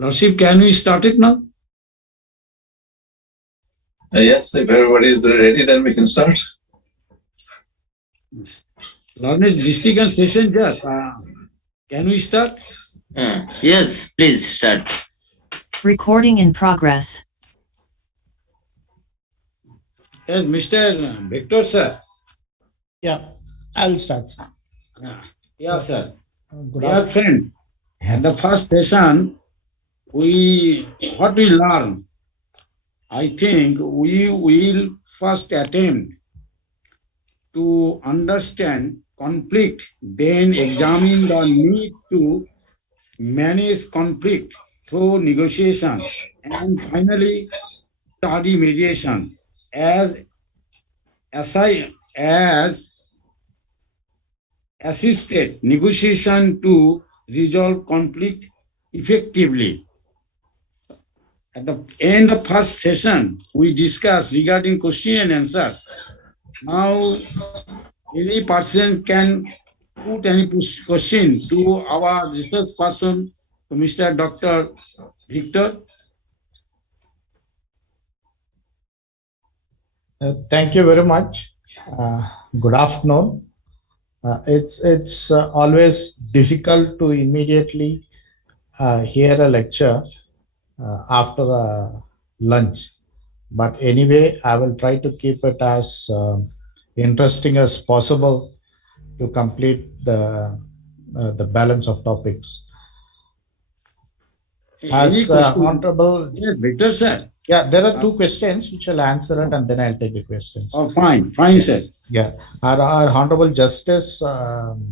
Lordship, can we start it now? Yes, if everybody is ready, then we can start. Lordship, district and session just. Can we start? Yes, please start. Recording in progress. Yes, Mr. Victor, sir. Yeah, I'll start. Yeah, sir. Good Dear friend, in the first session, what we learn, I think we will first attempt to understand conflict, then examine the need to manage conflict through negotiations, and finally study mediation as assisted negotiation to resolve conflict effectively. At the end of first session, we discussed regarding question and answers. Now, any person can put any question to our research person, to Mr. Dr. Victor. Thank you very much. Good afternoon. It's always difficult to immediately hear a lecture after lunch. But anyway, I will try to keep it as interesting as possible to complete the balance of topics. As honorable, yes, Victor sir. Yeah, there are two questions which I'll answer it and then I'll take the questions. Oh, fine, sir. Yeah, our Honorable Justice Iman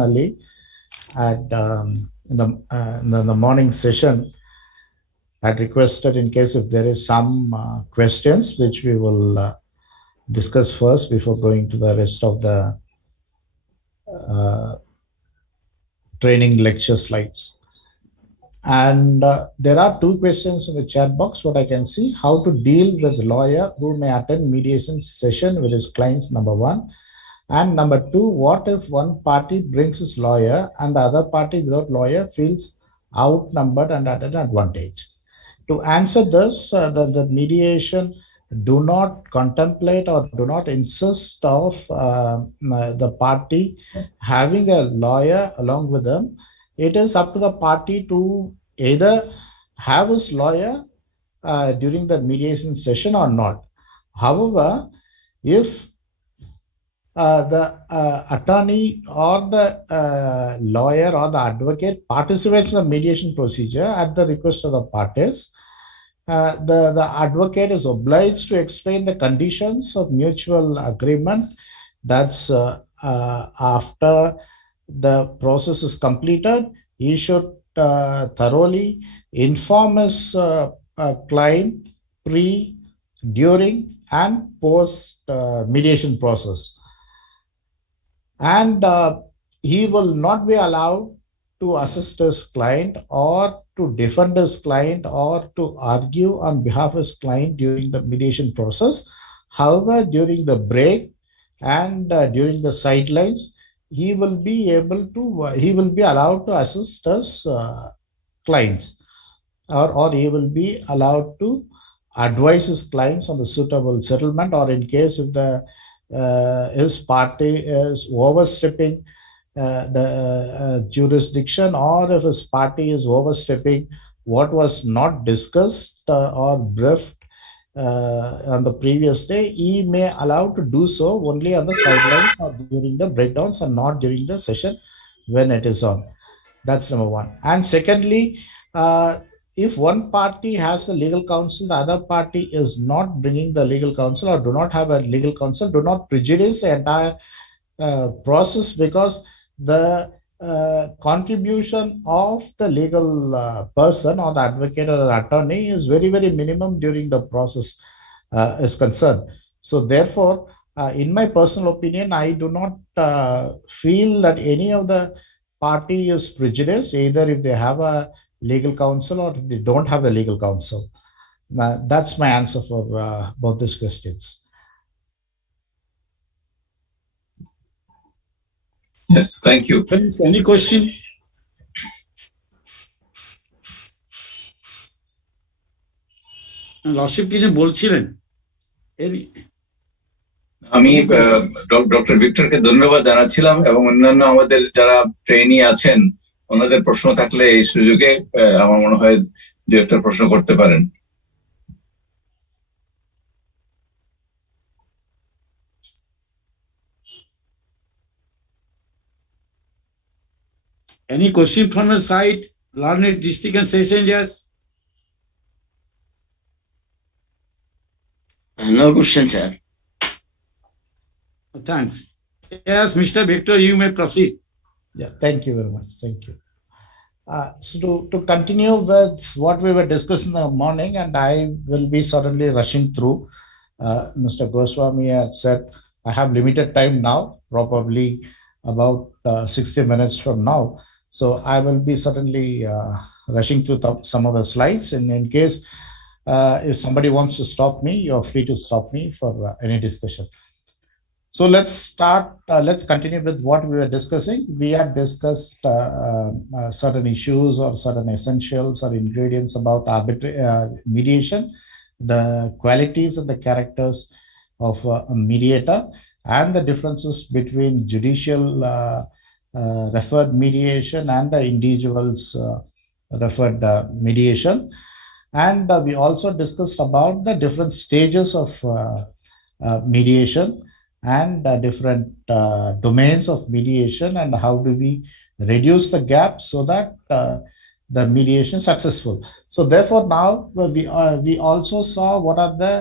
Ali had in the morning session had requested, in case if there is some questions which we will discuss first before going to the rest of the training lecture slides. And there are two questions in the chat box. What I can see: how to deal with lawyer who may attend mediation session with his clients, number one. And number two, what if one party brings his lawyer and the other party without lawyer feels outnumbered and at an advantage? To answer this, the mediation do not contemplate or do not insist of the party having a lawyer along with them. It is up to the party to either have his lawyer during the mediation session or not. However, if the attorney or the lawyer or the advocate participates in the mediation procedure at the request of the parties, the advocate is obliged to explain the conditions of mutual agreement. That's after the process is completed, he should thoroughly inform his client pre, during, and post mediation process. And he will not be allowed to assist his client or to defend his client or to argue on behalf of his client during the mediation process. However, during the break and during the sidelines, he will be allowed to assist his clients, or he will be allowed to advise his clients on the suitable settlement, or in case if the his party is overstepping the jurisdiction, or if his party is overstepping what was not discussed or briefed on the previous day, he may allow to do so only on the sidelines or during the breakdowns and not during the session when it is on. That's number one. And secondly, if one party has a legal counsel, the other party is not bringing the legal counsel or do not have a legal counsel, do not prejudice the entire process, because the contribution of the legal person or the advocate or the attorney is very, very minimum during the process is concerned. So therefore, in my personal opinion, I do not feel that any of the party is prejudiced, either if they have a legal counsel or if they don't have a legal counsel. That's my answer for both these questions. Yes, thank you. Friends, any questions? Lordship কিছু বলছিলেন? আমি doctor ভিক্টরকে ধন্যবাদ জানাচ্ছিলাম এবং অন্যান্য আমাদের যারা trainee আছেন ওনাদের প্রশ্ন থাকলে এই সুযোগে আমার মনে হয় দু একটা প্রশ্ন করতে পারেন। Any question from your side, learned district and session? Yes. No question, sir. Thanks. Yes, Mr. Victor, you may proceed. Yeah, thank you very much. Thank you. So to continue with what we were discussing in the morning, and I will be certainly rushing through. Mr. Goswami had said I have limited time now, probably about 60 minutes from now. So I will be certainly rushing through some of the slides. And in case if somebody wants to stop me, you're free to stop me for any discussion. So let's start, let's continue with what we were discussing. We had discussed certain issues or certain essentials or ingredients about mediation, the qualities and the characters of a mediator, and the differences between judicial referred mediation and the individual's referred mediation. And we also discussed about the different stages of mediation and different domains of mediation, and how do we reduce the gap so that the mediation is successful. So therefore now we also saw what are the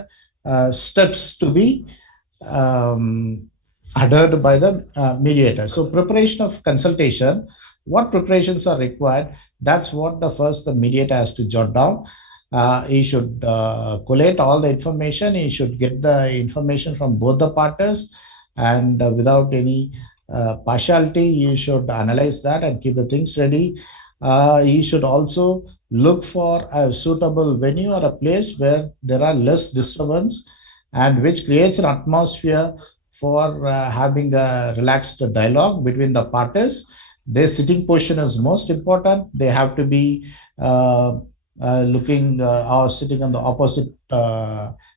steps to be adhered by the mediator. So preparation of consultation, what preparations are required, that's what the mediator has to jot down. He should collate all the information. He should get the information from both the parties, and without any partiality, he should analyze that and keep the things ready. He should also look for a suitable venue or a place where there are less disturbance and which creates an atmosphere for having a relaxed dialogue between the parties. Their sitting position is most important. They have to be looking or sitting on the opposite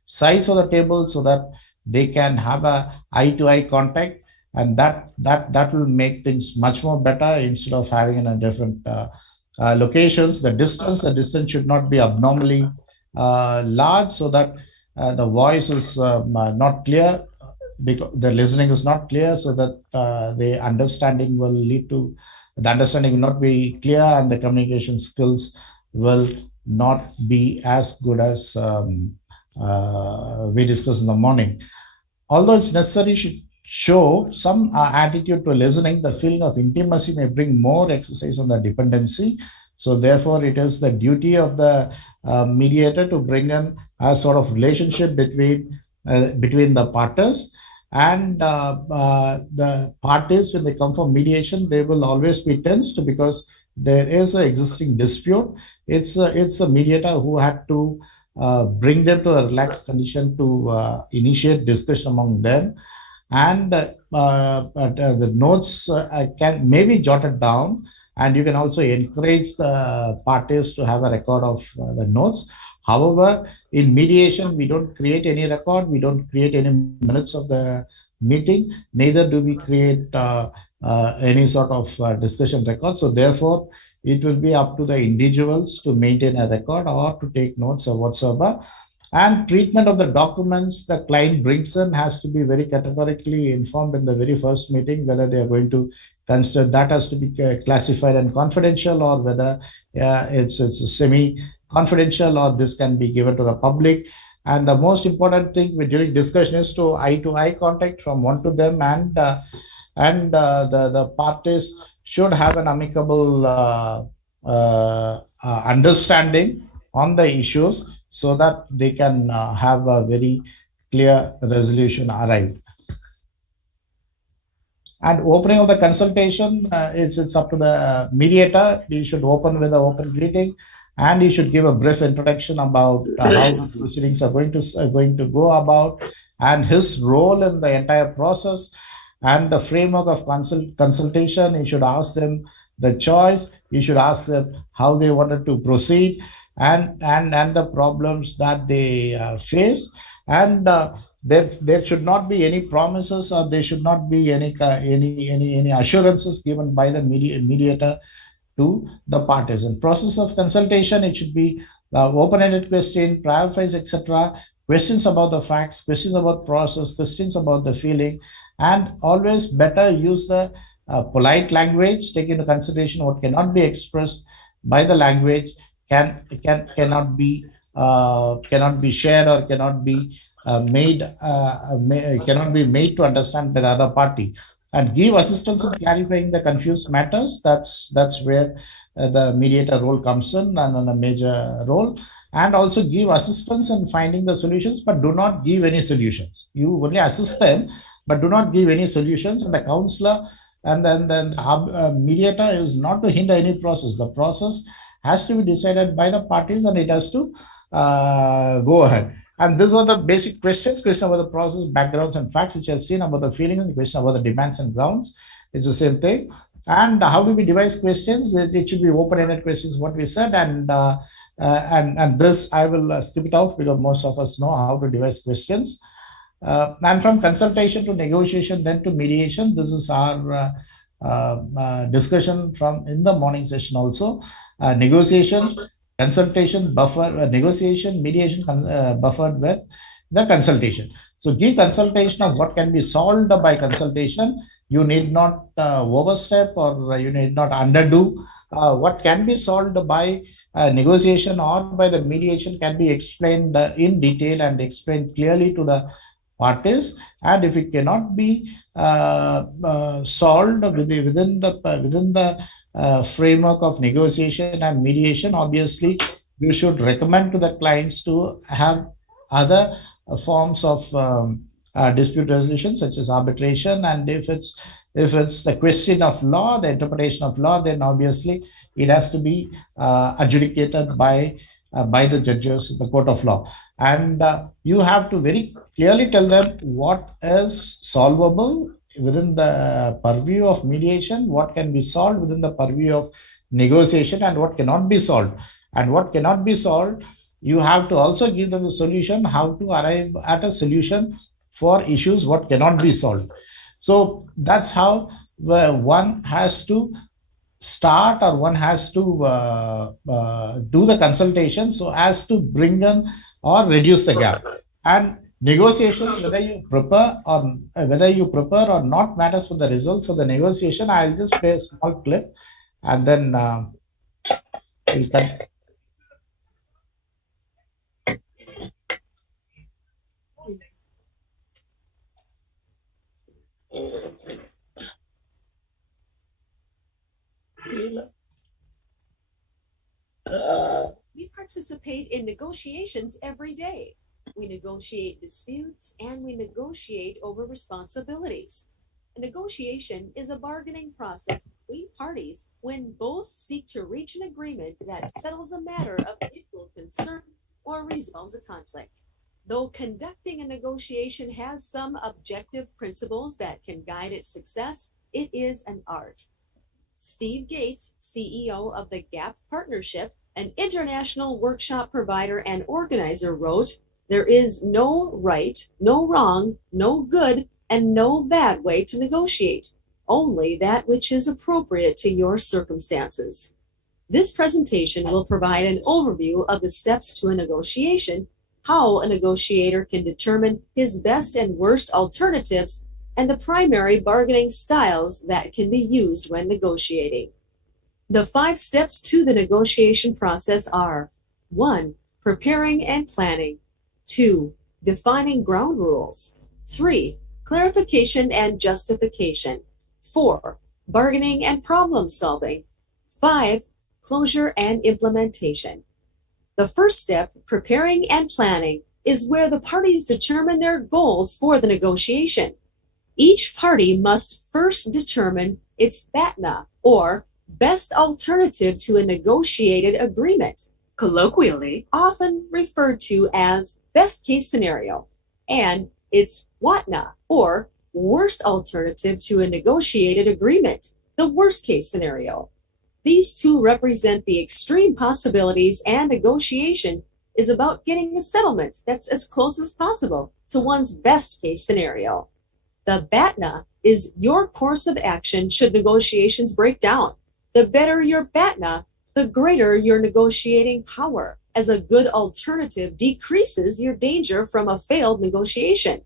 sides of the table so that they can have a eye-to-eye contact, and that will make things much more better instead of having in a different locations. The distance should not be abnormally large so that the voice is not clear, because the listening is not clear, so that the understanding will not be clear, and the communication skills will not be as good as we discussed in the morning. Although it's necessary to show some attitude to listening, the feeling of intimacy may bring more exercise on the dependency. So therefore, it is the duty of the mediator to bring in a sort of relationship between the parties. And the parties, when they come for mediation, they will always be tensed because there is an existing dispute. It's a mediator who had to bring them to a relaxed condition to initiate discussion among them, and the notes may be jotted down, and you can also encourage the parties to have a record of the notes. However, in mediation, we don't create any record, we don't create any minutes of the meeting, neither do we create any sort of discussion record. So therefore, it will be up to the individuals to maintain a record or to take notes or whatsoever. And treatment of the documents the client brings in has to be very categorically informed in the very first meeting, whether they are going to consider that has to be classified and confidential, or whether it's semi-confidential, or this can be given to the public. And the most important thing during discussion is to eye-to-eye contact from one to them, and the parties should have an amicable understanding on the issues so that they can have a very clear resolution arrived. And opening of the consultation, it's up to the mediator. He should open with an open greeting, and he should give a brief introduction about how the proceedings are going to go about, and his role in the entire process, and the framework of consultation. He should ask them the choice. He should ask them how they wanted to proceed, and the problems that they face, and there should not be any promises, or there should not be any assurances given by the mediator to the parties. In process of consultation, it should be open-ended question, trial phase, etc. Questions about the facts, questions about process, questions about the feeling, and always better use the polite language, take into consideration what cannot be expressed by the language cannot be shared, or cannot be cannot be made to understand by the other party, and give assistance in clarifying the confused matters. That's where the mediator role comes in, and on a major role. And also give assistance in finding the solutions, but do not give any solutions. You only assist them, but do not give any solutions. And the counselor and then the mediator is not to hinder any process. The process has to be decided by the parties, and it has to go ahead. And these are the basic questions about the process, backgrounds, and facts, which I've seen about the feeling, and the question about the demands and grounds. It's the same thing. And how do we devise questions? It should be open-ended questions, what we said, and this I will skip it off, because most of us know how to devise questions. And from consultation to negotiation, then to mediation. This is our discussion from in the morning session also. Negotiation, consultation, buffer, negotiation, mediation, buffered with the consultation. So give consultation of what can be solved by consultation. You need not overstep, or you need not underdo. What can be solved by negotiation or by the mediation can be explained in detail and explained clearly to the parties. And if it cannot be solved within the framework of negotiation and mediation, obviously you should recommend to the clients to have other forms of dispute resolution, such as arbitration. And if it's the question of law, the interpretation of law, then obviously it has to be adjudicated by the judges in the court of law. And you have to very clearly tell them what is solvable within the purview of mediation, what can be solved within the purview of negotiation, and what cannot be solved. And what cannot be solved, you have to also give them the solution, how to arrive at a solution for issues what cannot be solved. So that's how one has to start, or one has to do the consultation, so as to bring in or reduce the gap. And negotiations, whether you prepare or not, matters for the results of the negotiation. I'll just play a small clip, and then we'll continue. We participate in negotiations every day. We negotiate disputes, and we negotiate over responsibilities. A negotiation is a bargaining process between parties when both seek to reach an agreement that settles a matter of mutual concern or resolves a conflict. Though conducting a negotiation has some objective principles that can guide its success, it is an art. Steve Gates, CEO of the GAP Partnership, an international workshop provider and organizer, wrote, "There is no right, no wrong, no good, and no bad way to negotiate, only that which is appropriate to your circumstances." This presentation will provide an overview of the steps to a negotiation, how a negotiator can determine his best and worst alternatives, and the primary bargaining styles that can be used when negotiating. The 5 steps to the negotiation process are: 1. Preparing and planning. 2. Defining ground rules. 3. Clarification and justification. 4. Bargaining and problem solving. 5. Closure and implementation. The first step, preparing and planning, is where the parties determine their goals for the negotiation. Each party must first determine its BATNA, or best alternative to a negotiated agreement, colloquially often referred to as best case scenario, and its WATNA, or worst alternative to a negotiated agreement, the worst case scenario. These two represent the extreme possibilities, and negotiation is about getting a settlement that's as close as possible to one's best case scenario. The BATNA is your course of action should negotiations break down. The better your BATNA, the greater your negotiating power, as a good alternative decreases your danger from a failed negotiation.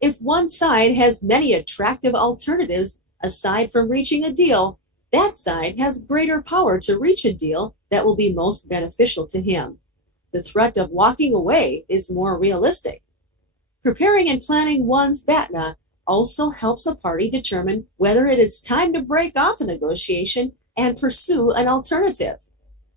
If one side has many attractive alternatives aside from reaching a deal, that side has greater power to reach a deal that will be most beneficial to him. The threat of walking away is more realistic. Preparing and planning one's BATNA also helps a party determine whether it is time to break off a negotiation and pursue an alternative.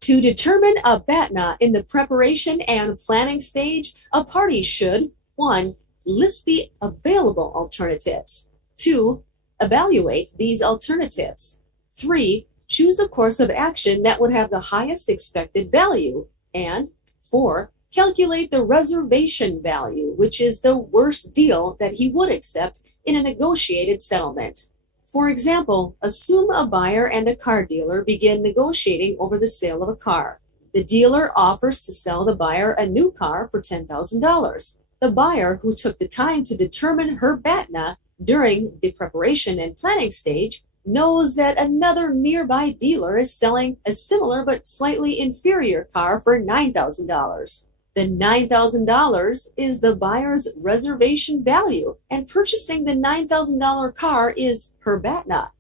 To determine a BATNA in the preparation and planning stage, a party should 1. List the available alternatives. 2. Evaluate these alternatives. 3. Choose a course of action that would have the highest expected value. And 4. Calculate the reservation value, which is the worst deal that he would accept in a negotiated settlement. For example, assume a buyer and a car dealer begin negotiating over the sale of a car. The dealer offers to sell the buyer a new car for $10,000. The buyer, who took the time to determine her BATNA during the preparation and planning stage, knows that another nearby dealer is selling a similar but slightly inferior car for $9,000. The $9,000 is the buyer's reservation value, and purchasing the $9,000 car is her BATNA.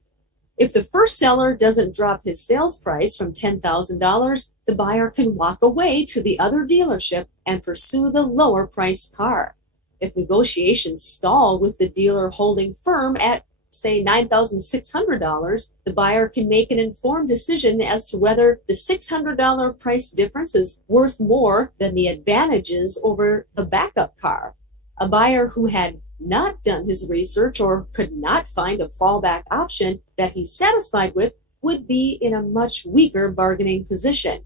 If the first seller doesn't drop his sales price from $10,000, the buyer can walk away to the other dealership and pursue the lower priced car. If negotiations stall with the dealer holding firm at, say, $9,600, the buyer can make an informed decision as to whether the $600 price difference is worth more than the advantages over the backup car. A buyer who had not done his research or could not find a fallback option that he's satisfied with would be in a much weaker bargaining position.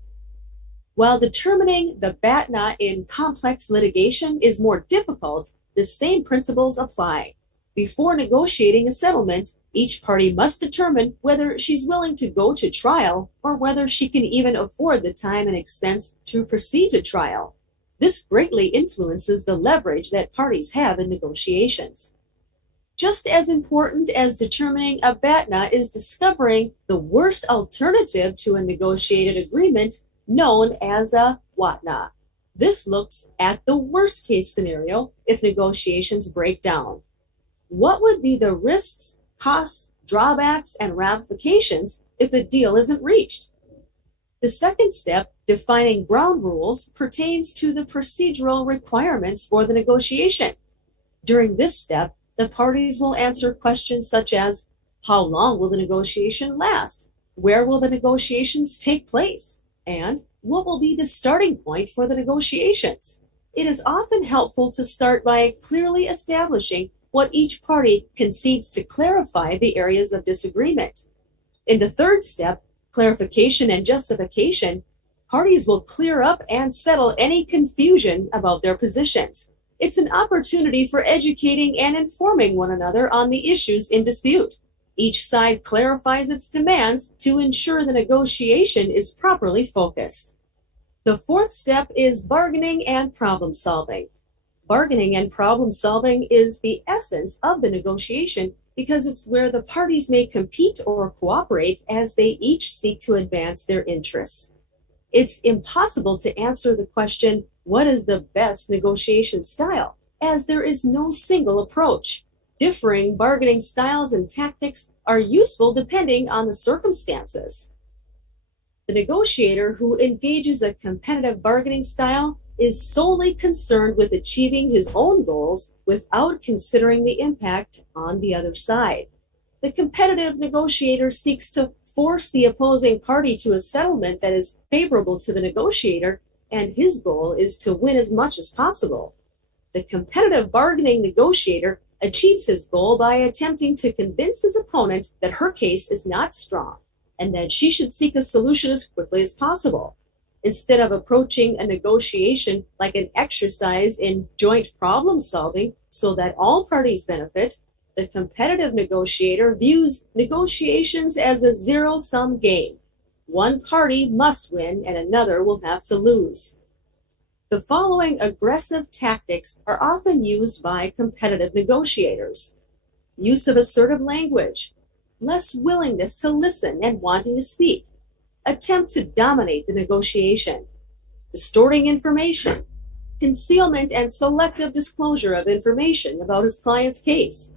While determining the BATNA in complex litigation is more difficult, the same principles apply. Before negotiating a settlement, each party must determine whether she's willing to go to trial or whether she can even afford the time and expense to proceed to trial. This greatly influences the leverage that parties have in negotiations. Just as important as determining a BATNA is discovering the worst alternative to a negotiated agreement, known as a WATNA. This looks at the worst case scenario if negotiations break down. What would be the risks, costs, drawbacks, and ramifications if a deal isn't reached? The second step, defining ground rules, pertains to the procedural requirements for the negotiation. During this step, the parties will answer questions such as, how long will the negotiation last? Where will the negotiations take place? And what will be the starting point for the negotiations? It is often helpful to start by clearly establishing what each party concedes to clarify the areas of disagreement. In the third step, clarification and justification, parties will clear up and settle any confusion about their positions. It's an opportunity for educating and informing one another on the issues in dispute. Each side clarifies its demands to ensure the negotiation is properly focused. The fourth step is bargaining and problem solving. Bargaining and problem solving is the essence of the negotiation because it's where the parties may compete or cooperate as they each seek to advance their interests. It's impossible to answer the question, what is the best negotiation style, as there is no single approach. Differing bargaining styles and tactics are useful depending on the circumstances. The negotiator who engages a competitive bargaining style is solely concerned with achieving his own goals without considering the impact on the other side. The competitive negotiator seeks to force the opposing party to a settlement that is favorable to the negotiator, and his goal is to win as much as possible. The competitive bargaining negotiator achieves his goal by attempting to convince his opponent that her case is not strong and that she should seek a solution as quickly as possible. Instead of approaching a negotiation like an exercise in joint problem solving so that all parties benefit, the competitive negotiator views negotiations as a zero-sum game. One party must win and another will have to lose. The following aggressive tactics are often used by competitive negotiators: use of assertive language, less willingness to listen and wanting to speak, attempt to dominate the negotiation, distorting information, concealment and selective disclosure of information about his client's case.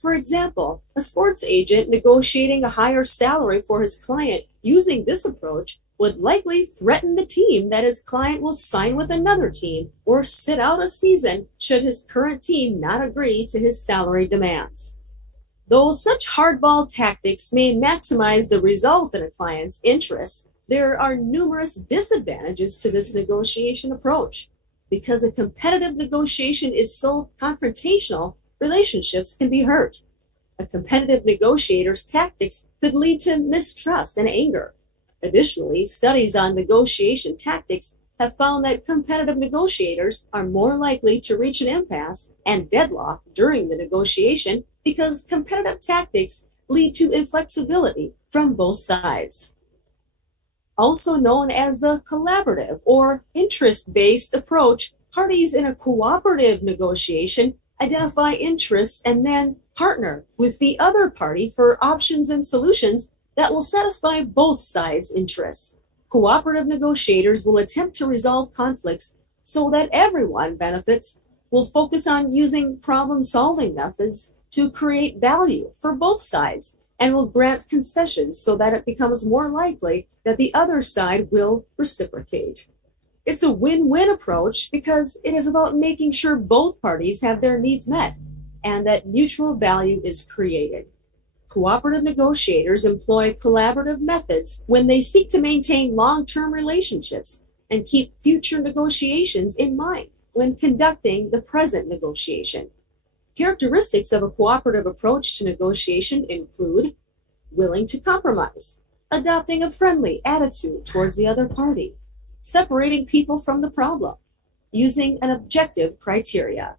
For example, a sports agent negotiating a higher salary for his client using this approach would likely threaten the team that his client will sign with another team or sit out a season should his current team not agree to his salary demands. Though such hardball tactics may maximize the result in a client's interests, there are numerous disadvantages to this negotiation approach. Because a competitive negotiation is so confrontational, relationships can be hurt. A competitive negotiator's tactics could lead to mistrust and anger. Additionally, studies on negotiation tactics have found that competitive negotiators are more likely to reach an impasse and deadlock during the negotiation because competitive tactics lead to inflexibility from both sides. Also known as the collaborative or interest-based approach, parties in a cooperative negotiation identify interests and then partner with the other party for options and solutions that will satisfy both sides' interests. Cooperative negotiators will attempt to resolve conflicts so that everyone benefits, will focus on using problem-solving methods to create value for both sides, and will grant concessions so that it becomes more likely that the other side will reciprocate. It's a win-win approach because it is about making sure both parties have their needs met and that mutual value is created. Cooperative negotiators employ collaborative methods when they seek to maintain long-term relationships and keep future negotiations in mind when conducting the present negotiation. Characteristics of a cooperative approach to negotiation include willing to compromise, adopting a friendly attitude towards the other party, separating people from the problem, using an objective criteria.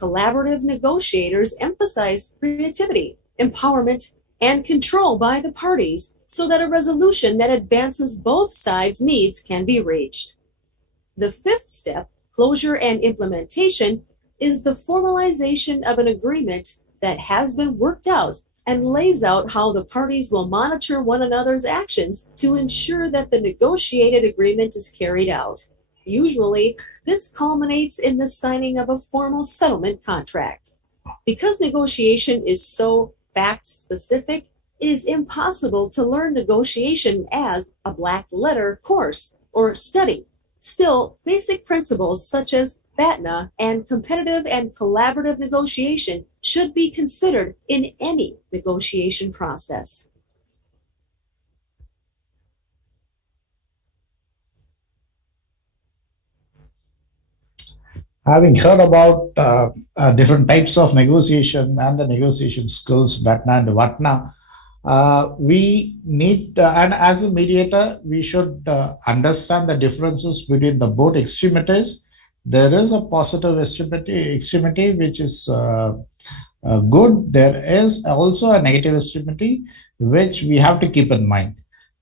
Collaborative negotiators emphasize creativity, empowerment, and control by the parties so that a resolution that advances both sides' needs can be reached. The fifth step, closure and implementation, is the formalization of an agreement that has been worked out and lays out how the parties will monitor one another's actions to ensure that the negotiated agreement is carried out. Usually, this culminates in the signing of a formal settlement contract. Because negotiation is so fact-specific, it is impossible to learn negotiation as a black letter course or study. Still, basic principles such as BATNA and competitive and collaborative negotiation should be considered in any negotiation process. Having heard about different types of negotiation and the negotiation skills, BATNA and VATNA, we need, and as a mediator, we should understand the differences between the both extremities. There is a positive extremity which is good. There is also a negative extremity which we have to keep in mind.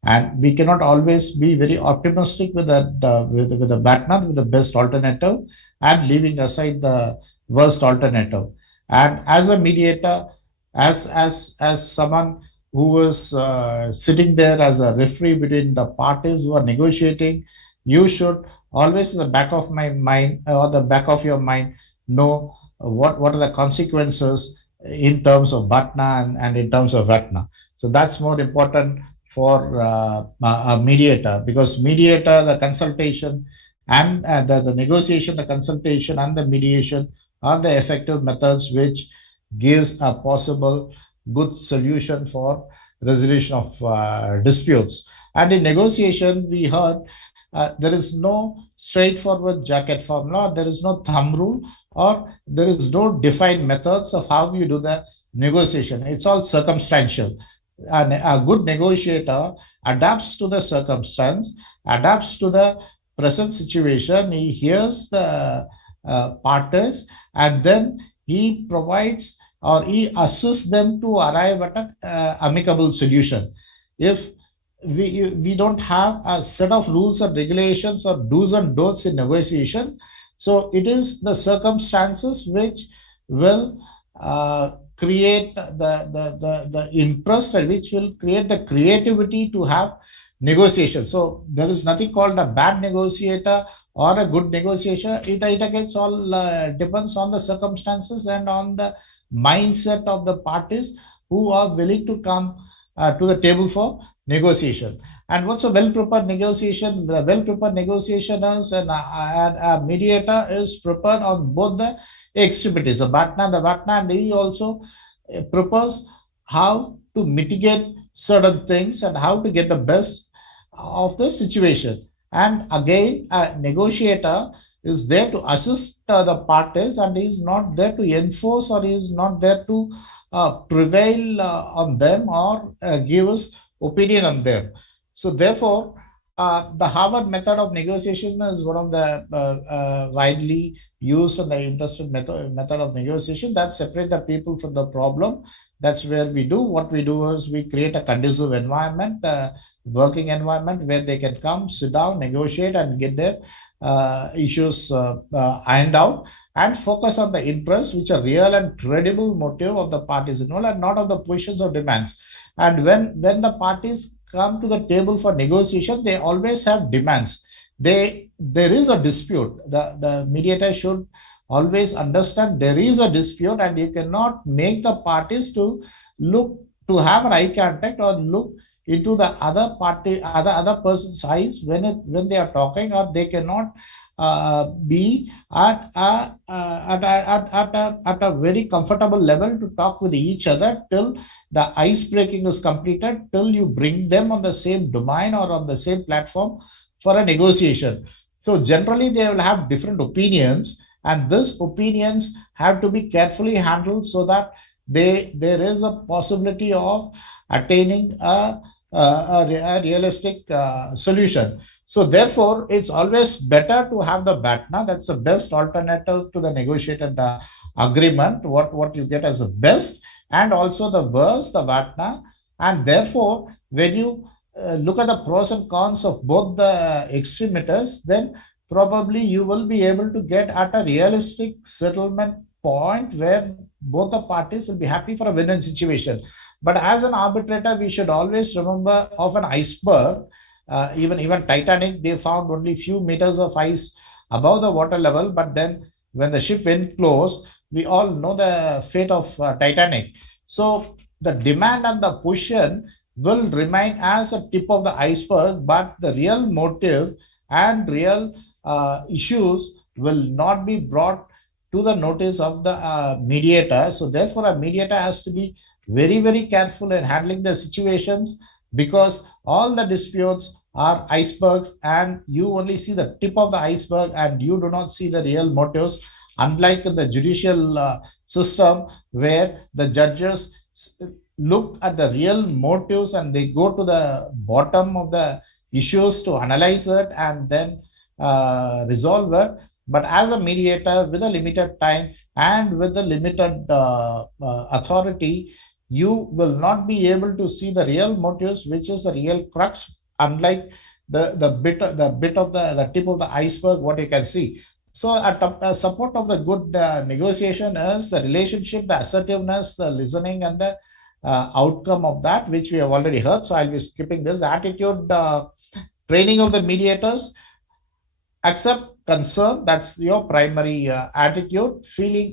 And we cannot always be very optimistic with that with the BATNA, with the best alternative, and leaving aside the worst alternative. And as a mediator, as someone who is sitting there as a referee between the parties who are negotiating, you should always in the back of my mind or the back of your mind know what are the consequences in terms of BATNA and in terms of VATNA. So that's more important for a mediator, because mediator, the consultation and the negotiation, the consultation and the mediation are the effective methods which gives a possible good solution for resolution of disputes. And in negotiation, we heard there is no straightforward jacket formula, there is no thumb rule, or there is no defined methods of how you do the negotiation. It's all circumstantial. And a good negotiator adapts to the circumstance, adapts to the present situation. He hears the parties, and then he provides or he assists them to arrive at an amicable solution. If we don't have a set of rules and regulations or do's and don'ts in negotiation. So it is the circumstances which will create the interest, and which will create the creativity to have negotiation. So there is nothing called a bad negotiator or a good negotiator. It gets all depends on the circumstances and on the mindset of the parties who are willing to come to the table for negotiation. And what's a well-prepared negotiation? The well-prepared negotiation is a mediator is prepared on both the extremities. The BATNA and he also prepares how to mitigate certain things and how to get the best of the situation. And again, a negotiator is there to assist the parties, and he is not there to enforce, or he is not there to prevail on them, or give us opinion on them. So therefore, the Harvard method of negotiation is one of the widely used and the interested method of negotiation that separate the people from the problem. That's where we do. What we do is we create a conducive environment, working environment where they can come, sit down, negotiate, and get their issues ironed out, and focus on the interests which are real and credible motive of the parties involved, and not of the positions or demands. And when the parties come to the table for negotiation, they always have demands. There is a dispute. The mediator should always understand there is a dispute, and you cannot make the parties to look to have an eye contact or look into the other party, other person's eyes when they are talking, or they cannot be at a very comfortable level to talk with each other till the ice breaking is completed, till you bring them on the same domain or on the same platform for a negotiation. So generally they will have different opinions, and these opinions have to be carefully handled so that there is a possibility of attaining a realistic solution. So therefore, it's always better to have the BATNA. That's the best alternative to the negotiated agreement, what you get as the best, and also the worst, the BATNA. And therefore, when you look at the pros and cons of both the extremities, then probably you will be able to get at a realistic settlement point where both the parties will be happy for a win-win situation. But as an arbitrator, we should always remember of an iceberg. Even Titanic, they found only few meters of ice above the water level. But then when the ship went close, we all know the fate of Titanic. So the demand and the position will remain as a tip of the iceberg, but the real motive and real issues will not be brought to the notice of the mediator. So therefore, a mediator has to be very, very careful in handling the situations, because all the disputes are icebergs, and you only see the tip of the iceberg and you do not see the real motives, unlike in the judicial system where the judges look at the real motives and they go to the bottom of the issues to analyze it and then resolve it. But as a mediator with a limited time and with a limited authority, you will not be able to see the real motives, which is the real crux, unlike the bit of the tip of the iceberg, what you can see. So a support of the good negotiation is the relationship, the assertiveness, the listening, and the outcome of that, which we have already heard. So I'll be skipping this. Attitude training of the mediators. Accept concern, that's your primary attitude.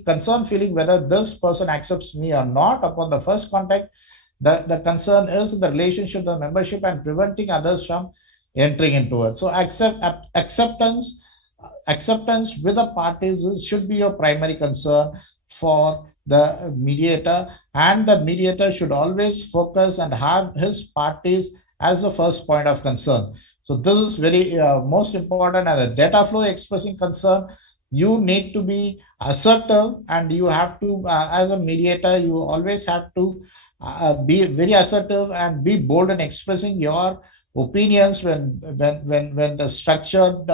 Concern feeling whether this person accepts me or not upon the first contact. The concern is the relationship, the membership, and preventing others from entering into it. So acceptance with the parties should be your primary concern for the mediator, and the mediator should always focus and have his parties as the first point of concern. So this is very most important. As a data flow expressing concern, you need to be assertive, and you have to, as a mediator, you always have to be very assertive and be bold in expressing your opinions when the structured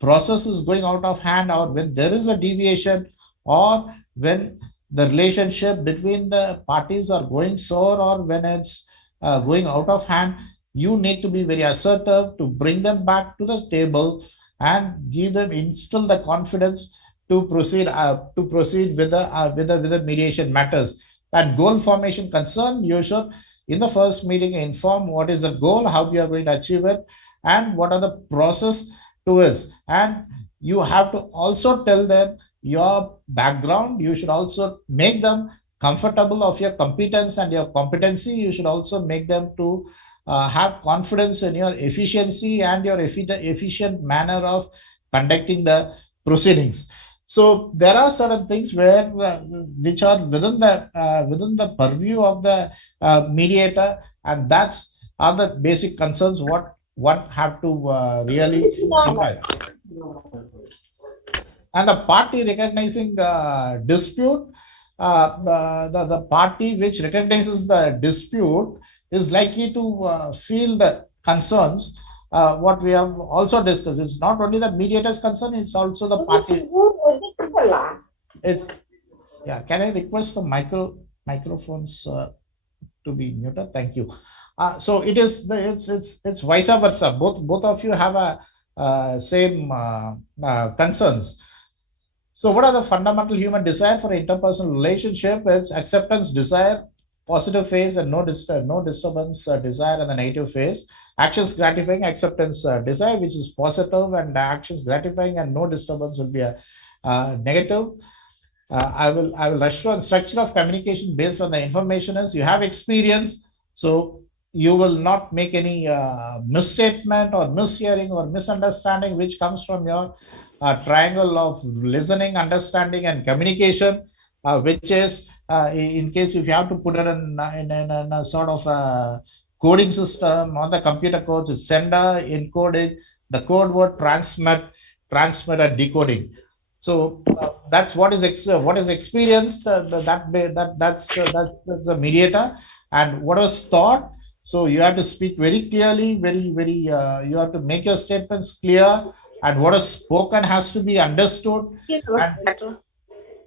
process is going out of hand, or when there is a deviation, or when the relationship between the parties are going sour, or when it's going out of hand. you need to be very assertive to bring them back to the table and instill the confidence to proceed with the mediation matters. And goal formation concern, you should in the first meeting inform what is the goal, how we are going to achieve it, and what are the process to it. And you have to also tell them your background. You should also make them comfortable of your competence and your competency. You should also make them to have confidence in your efficiency and your efficient manner of conducting the proceedings. So there are certain things which are within the purview of the mediator, and that's are the basic concerns what one have to really provide. And the party recognizing dispute, the party which recognizes the dispute is likely to feel the concerns. What we have also discussed, it's not only the mediator's concern, it's also the party. Can I request the microphones to be muted? Thank you. So it's vice versa. Both of you have a same concerns. So what are the fundamental human desire for interpersonal relationship? It's acceptance, desire, positive phase, and no disturbance, desire, and the negative phase. Actions gratifying, acceptance, desire, which is positive, and actions gratifying and no disturbance will be a negative. I will rush on structure of communication based on the information as you have experience. So you will not make any misstatement or mishearing or misunderstanding which comes from your triangle of listening, understanding, and communication, which is in case if you have to put it in a sort of a coding system on the computer codes, it's sender, encoding, the code word, transmit, and decoding. So that's what is experienced. That's the mediator, and what was thought. So you have to speak very clearly, very. You have to make your statements clear, and what is spoken has to be understood. And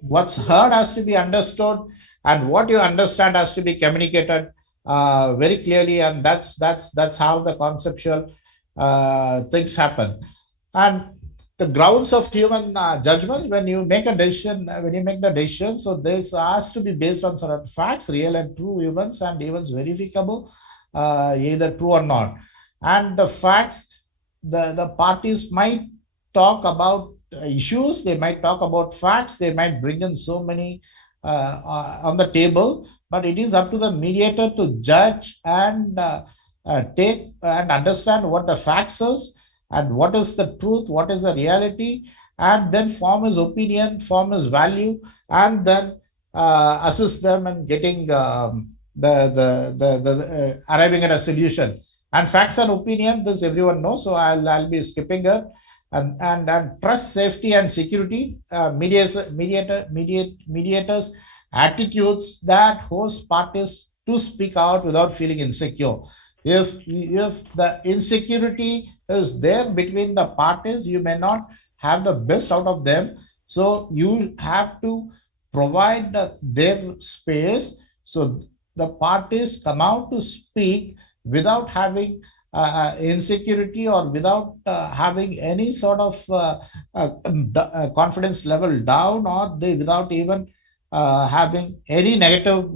what's heard has to be understood, and what you understand has to be communicated very clearly. And that's how the conceptual things happen. And the grounds of human judgment, when you make the decision, so this has to be based on certain facts, real and true events, and events verificable, either true or not. And the facts, the parties might talk about issues, they might talk about facts, they might bring in so many on the table, but it is up to the mediator to judge and take and understand what the facts is and what is the truth, what is the reality, and then form his opinion, form his value, and then assist them in getting arriving at a solution. And facts and opinion, this everyone knows, so I'll be skipping it. And trust, safety, and security, mediators attitudes that force parties to speak out without feeling insecure. If the insecurity is there between the parties, you may not have the best out of them. So you have to provide their space so the parties come out to speak without having insecurity or without having any sort of confidence level down, or without even having any negative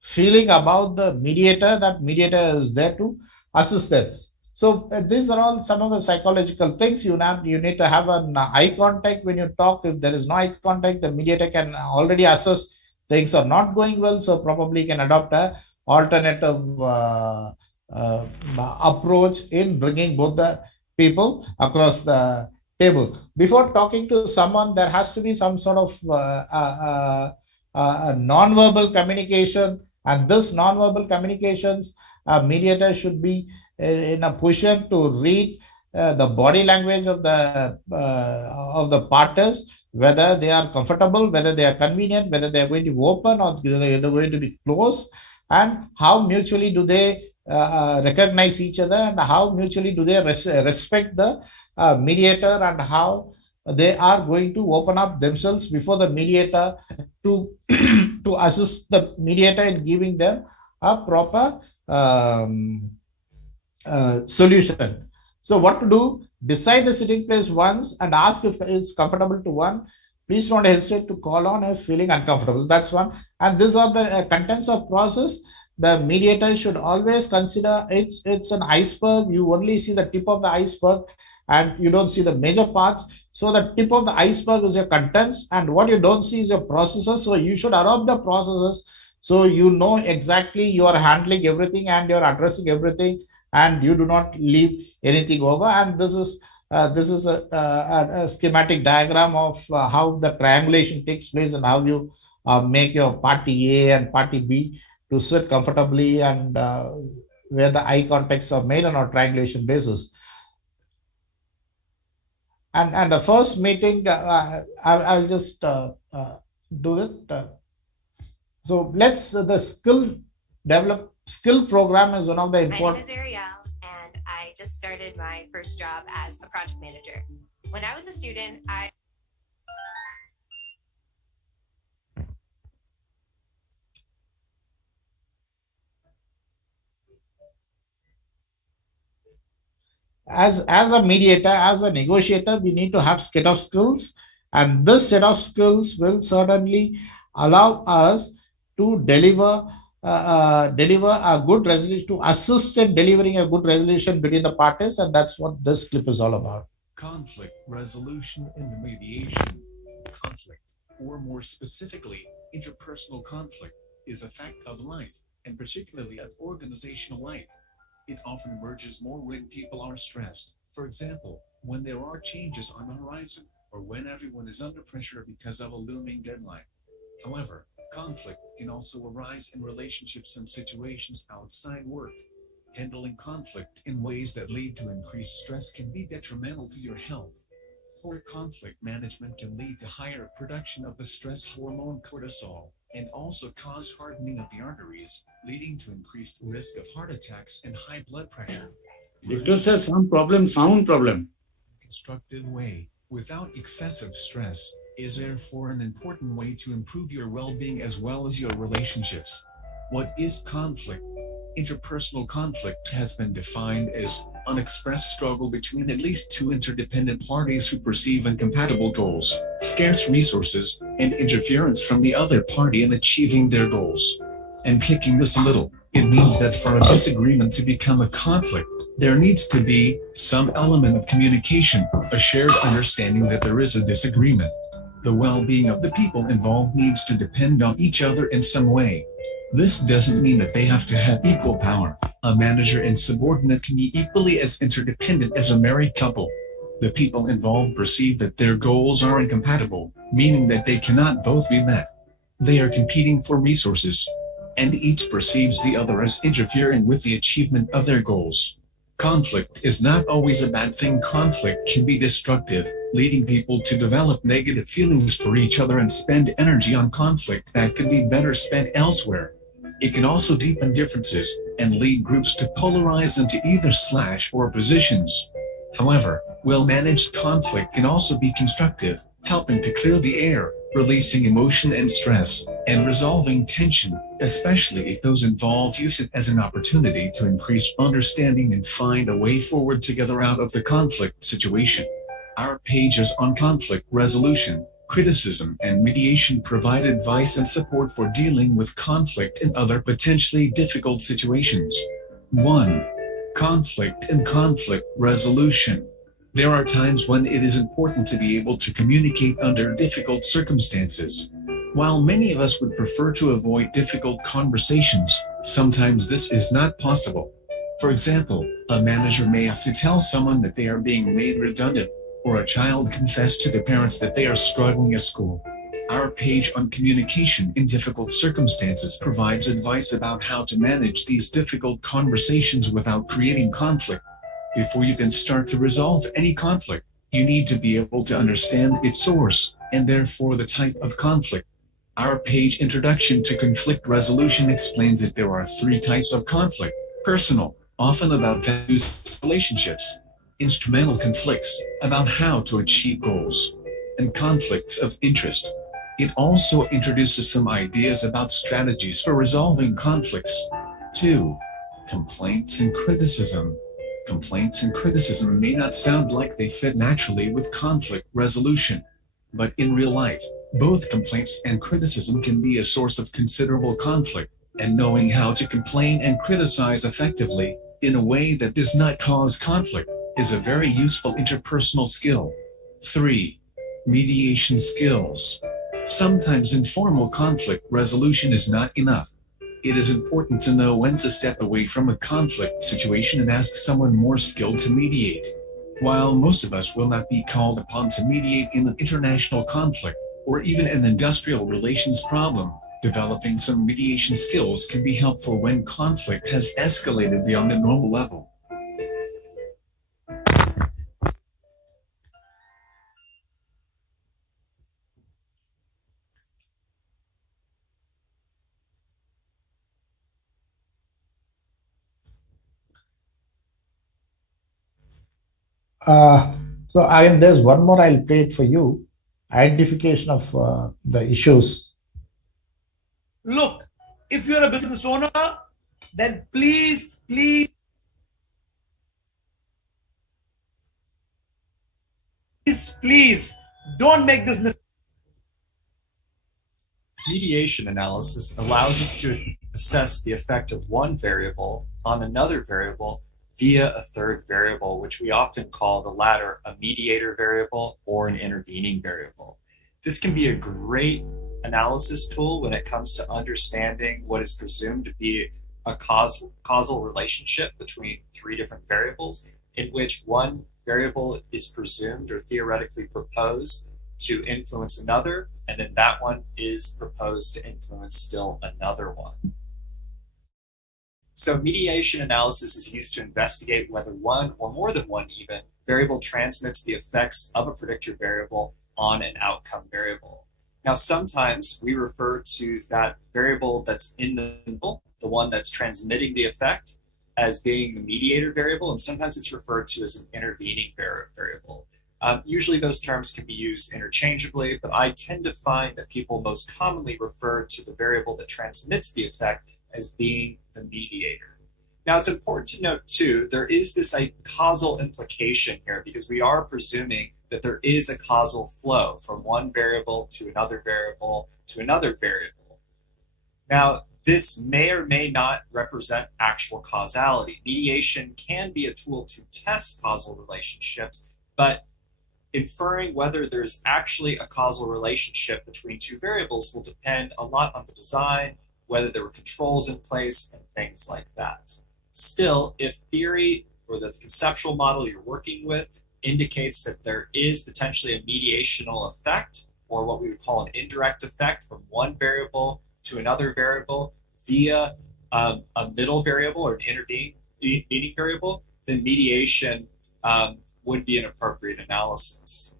feeling about the mediator, that mediator is there to assist them. So these are all some of the psychological things. You need to have an eye contact when you talk. If there is no eye contact, the mediator can already assess things are not going well, so probably can adopt a alternative approach in bringing both the people across the table. Before talking to someone, there has to be some sort of non-verbal communication, and this non-verbal communications, mediator should be in a position to read the body language of the parties, whether they are comfortable, whether they are convenient, whether they are going to be open or they're going to be closed, and how mutually do they recognize each other, and how mutually do they respect the mediator, and how they are going to open up themselves before the mediator to to assist the mediator in giving them a proper solution. So what to do? Decide the sitting place once and ask if it's comfortable to one. Please don't hesitate to call on if feeling uncomfortable. That's one. And these are the contents of process. The mediator should always consider it's an iceberg. You only see the tip of the iceberg and you don't see the major parts. So the tip of the iceberg is your contents, and what you don't see is your processes. So you should adopt the processes so you know exactly you are handling everything and you're addressing everything and you do not leave anything over. And this is a schematic diagram of how the triangulation takes place and how you make your party A and party B to sit comfortably, and where the eye contacts are made on a triangulation basis. And the first meeting, I'll just do it. So let's the skill program is one of the important. My name is Ariel, and I just started my first job as a project manager. When I was a student, As a mediator, as a negotiator, we need to have set of skills, and this set of skills will certainly allow us to deliver a good resolution, to assist in delivering a good resolution between the parties, and that's what this clip is all about. Conflict resolution in mediation. Conflict, or more specifically, interpersonal conflict, is a fact of life, and particularly of organizational life. It often emerges more when people are stressed. For example, when there are changes on the horizon, or when everyone is under pressure because of a looming deadline. However, conflict can also arise in relationships and situations outside work. Handling conflict in ways that lead to increased stress can be detrimental to your health. Poor conflict management can lead to higher production of the stress hormone cortisol, and also cause hardening of the arteries, leading to increased risk of heart attacks and high blood pressure. Victor says some problem, sound problem. Constructive way, without excessive stress, is therefore an important way to improve your well-being as well as your relationships. What is conflict? Interpersonal conflict has been defined as unexpressed struggle between at least two interdependent parties who perceive incompatible goals, scarce resources, and interference from the other party in achieving their goals. And picking this a little, it means that for a disagreement to become a conflict, there needs to be some element of communication, a shared understanding that there is a disagreement. The well-being of the people involved needs to depend on each other in some way. This doesn't mean that they have to have equal power. A manager and subordinate can be equally as interdependent as a married couple. The people involved perceive that their goals are incompatible, meaning that they cannot both be met. They are competing for resources, and each perceives the other as interfering with the achievement of their goals. Conflict is not always a bad thing. Conflict can be destructive, leading people to develop negative feelings for each other and spend energy on conflict that could be better spent elsewhere. It can also deepen differences and lead groups to polarize into either or positions. However, well-managed conflict can also be constructive, helping to clear the air, releasing emotion and stress, and resolving tension, especially if those involved use it as an opportunity to increase understanding and find a way forward together out of the conflict situation. Our pages on conflict resolution, criticism, and mediation provide advice and support for dealing with conflict and other potentially difficult situations. 1. Conflict and conflict resolution. There are times when it is important to be able to communicate under difficult circumstances. While many of us would prefer to avoid difficult conversations, sometimes this is not possible. For example, a manager may have to tell someone that they are being made redundant, or a child confess to the parents that they are struggling at school. Our page on communication in difficult circumstances provides advice about how to manage these difficult conversations without creating conflict. Before you can start to resolve any conflict, you need to be able to understand its source, and therefore the type of conflict. Our page Introduction to Conflict Resolution explains that there are 3 types of conflict: personal, often about values, relationships; instrumental conflicts, about how to achieve goals; and conflicts of interest. It also introduces some ideas about strategies for resolving conflicts. 2. Complaints and criticism. Complaints and criticism may not sound like they fit naturally with conflict resolution, but in real life, both complaints and criticism can be a source of considerable conflict, and knowing how to complain and criticize effectively, in a way that does not cause conflict, is a very useful interpersonal skill. 3. Mediation skills. Sometimes informal conflict resolution is not enough. It is important to know when to step away from a conflict situation and ask someone more skilled to mediate. While most of us will not be called upon to mediate in an international conflict or even an industrial relations problem, developing some mediation skills can be helpful when conflict has escalated beyond the normal level. So there's one more, I'll play it for you. Identification of the issues. Look, if you're a business owner, then please don't make this mistake. Mediation analysis allows us to assess the effect of one variable on another variable via a third variable, which we often call the latter a mediator variable or an intervening variable. This can be a great analysis tool when it comes to understanding what is presumed to be a causal relationship between three different variables, in which one variable is presumed or theoretically proposed to influence another, and then that one is proposed to influence still another one. So mediation analysis is used to investigate whether one or more than one even variable transmits the effects of a predictor variable on an outcome variable. Now, sometimes we refer to that variable that's in the middle, the one that's transmitting the effect, as being the mediator variable, and sometimes it's referred to as an intervening variable. Usually those terms can be used interchangeably, but I tend to find that people most commonly refer to the variable that transmits the effect as being the mediator. Now, it's important to note too, there is this causal implication here, because we are presuming that there is a causal flow from one variable to another variable to another variable. Now, this may or may not represent actual causality. Mediation can be a tool to test causal relationships, but inferring whether there's actually a causal relationship between two variables will depend a lot on the design, whether there were controls in place, and things like that. Still, if theory or the conceptual model you're working with indicates that there is potentially a mediational effect, or what we would call an indirect effect from one variable to another variable via a middle variable or an intervening variable, then mediation would be an appropriate analysis.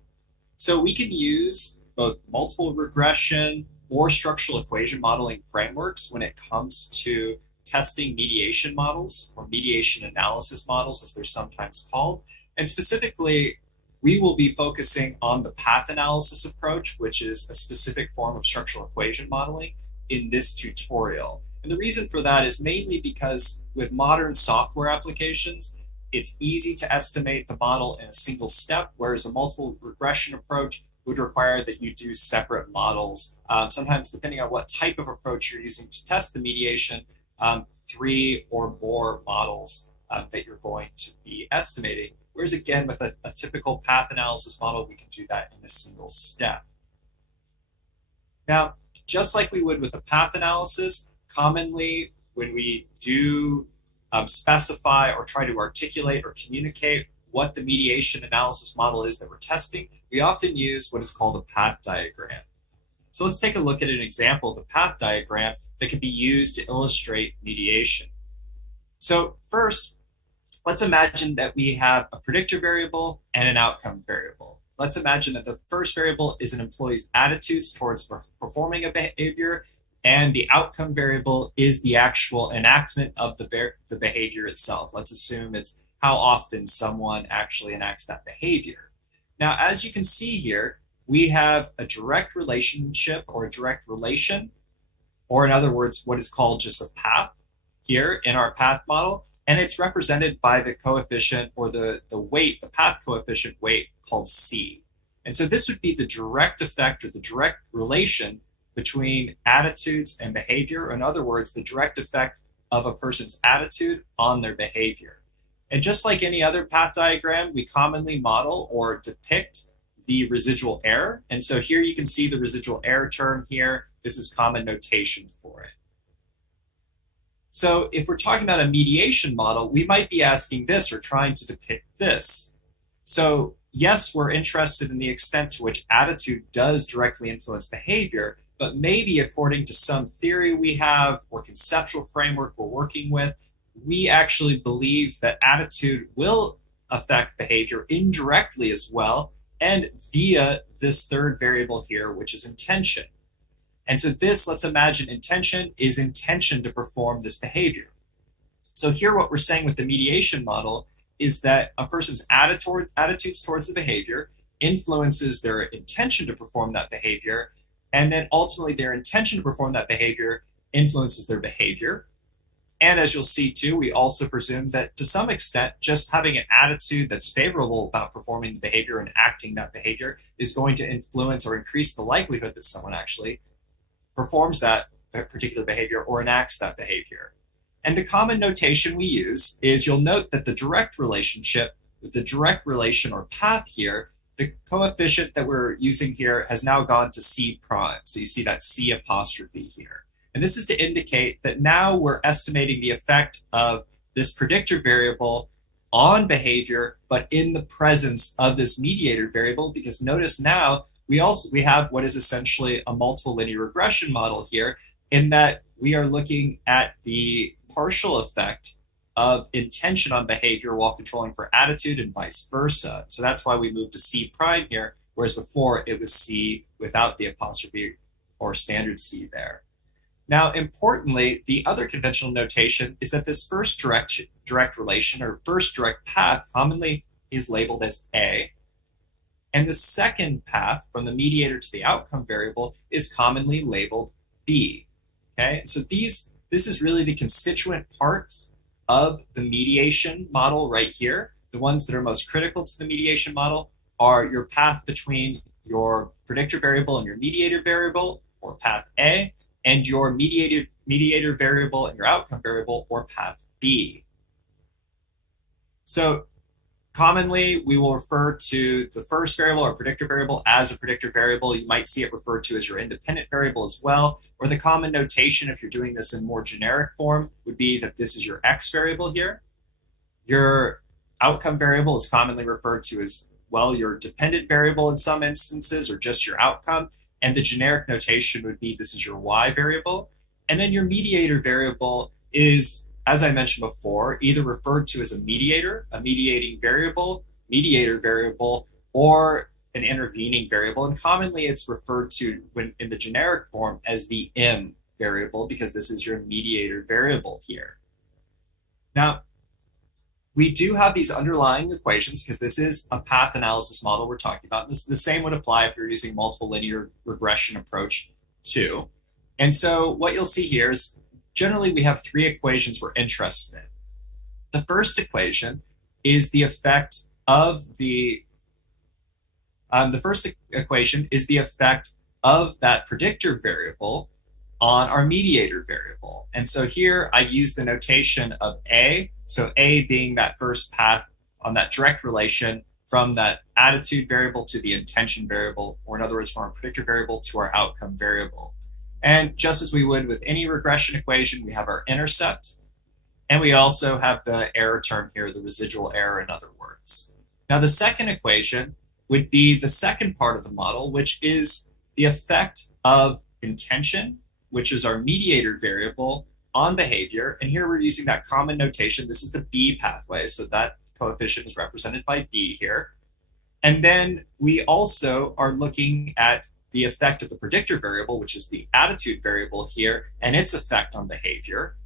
So we can use both multiple regression or structural equation modeling frameworks when it comes to testing mediation models, or mediation analysis models as they're sometimes called. And specifically, we will be focusing on the path analysis approach, which is a specific form of structural equation modeling in this tutorial. And the reason for that is mainly because with modern software applications, it's easy to estimate the model in a single step, whereas a multiple regression approach would require that you do separate models. Sometimes, depending on what type of approach you're using to test the mediation, 3 or more models that you're going to be estimating. Whereas again, with a typical path analysis model, we can do that in a single step. Now, just like we would with a path analysis, commonly when we do specify or try to articulate or communicate what the mediation analysis model is that we're testing, we often use what is called a path diagram. So let's take a look at an example of the path diagram that can be used to illustrate mediation. So first, let's imagine that we have a predictor variable and an outcome variable. Let's imagine that the first variable is an employee's attitudes towards performing a behavior, and the outcome variable is the actual enactment of the behavior itself. Let's assume it's how often someone actually enacts that behavior. Now, as you can see here, we have a direct relationship or a direct relation, or in other words, what is called just a path here in our path model, And it's represented by the coefficient or the weight, the path coefficient weight called C. And so this would be the direct effect or the direct relation between attitudes and behavior. In other words, the direct effect of a person's attitude on their behavior. And just like any other path diagram, we commonly model or depict the residual error. And so here you can see the residual error term here. This is common notation for it. So if we're talking about a mediation model, we might be asking this or trying to depict this. So yes, we're interested in the extent to which attitude does directly influence behavior, but maybe according to some theory we have or conceptual framework we're working with, we actually believe that attitude will affect behavior indirectly as well, and via this third variable here, which is intention. And so this, let's imagine intention is intention to perform this behavior. So here what we're saying with the mediation model is that a person's attitudes towards the behavior influences their intention to perform that behavior, and then ultimately their intention to perform that behavior influences their behavior. And as you'll see too, we also presume that to some extent, just having an attitude that's favorable about performing the behavior and acting that behavior is going to influence or increase the likelihood that someone actually performs that particular behavior or enacts that behavior. And the common notation we use is, you'll note that the direct relationship with the direct relation or path here, the coefficient that we're using here has now gone to C prime. So you see that C apostrophe here. And this is to indicate that now we're estimating the effect of this predictor variable on behavior, but in the presence of this mediator variable, because notice now we have what is essentially a multiple linear regression model here, in that we are looking at the partial effect of intention on behavior while controlling for attitude and vice versa. So that's why we moved to C prime here, whereas before it was C without the apostrophe or standard C there. Now, importantly, the other conventional notation is that this first direct relation or first direct path commonly is labeled as A, and the second path from the mediator to the outcome variable is commonly labeled B. Okay, so this is really the constituent parts of the mediation model right here. The ones that are most critical to the mediation model are your path between your predictor variable and your mediator variable, or path A, and your mediator variable and your outcome variable, or path B. So commonly, we will refer to the first variable or predictor variable as a predictor variable. You might see it referred to as your independent variable as well. Or the common notation, if you're doing this in more generic form, would be that this is your X variable here. Your outcome variable is commonly referred to as, well, your dependent variable in some instances, or just your outcome. And the generic notation would be this is your Y variable. And then your mediator variable is, as I mentioned before, either referred to as a mediator, a mediating variable, mediator variable, or an intervening variable. And commonly it's referred to when in the generic form as the M variable, because this is your mediator variable here. Now, we do have these underlying equations because this is a path analysis model we're talking about. The same would apply if you're using multiple linear regression approach too. And so what you'll see here is generally we have three equations we're interested in. The first equation is the effect of that predictor variable on our mediator variable. And so here I use the notation of A. So A being that first path on that direct relation from that attitude variable to the intention variable, or in other words, from our predictor variable to our outcome variable. And just as we would with any regression equation, we have our intercept, and we also have the error term here, the residual error in other words. Now the second equation would be the second part of the model, which is the effect of intention, which is our mediator variable, on behavior. And here we're using that common notation. This is the B pathway, so that coefficient is represented by B here. And then we also are looking at the effect of the predictor variable, which is the attitude variable here, and its effect on behavior.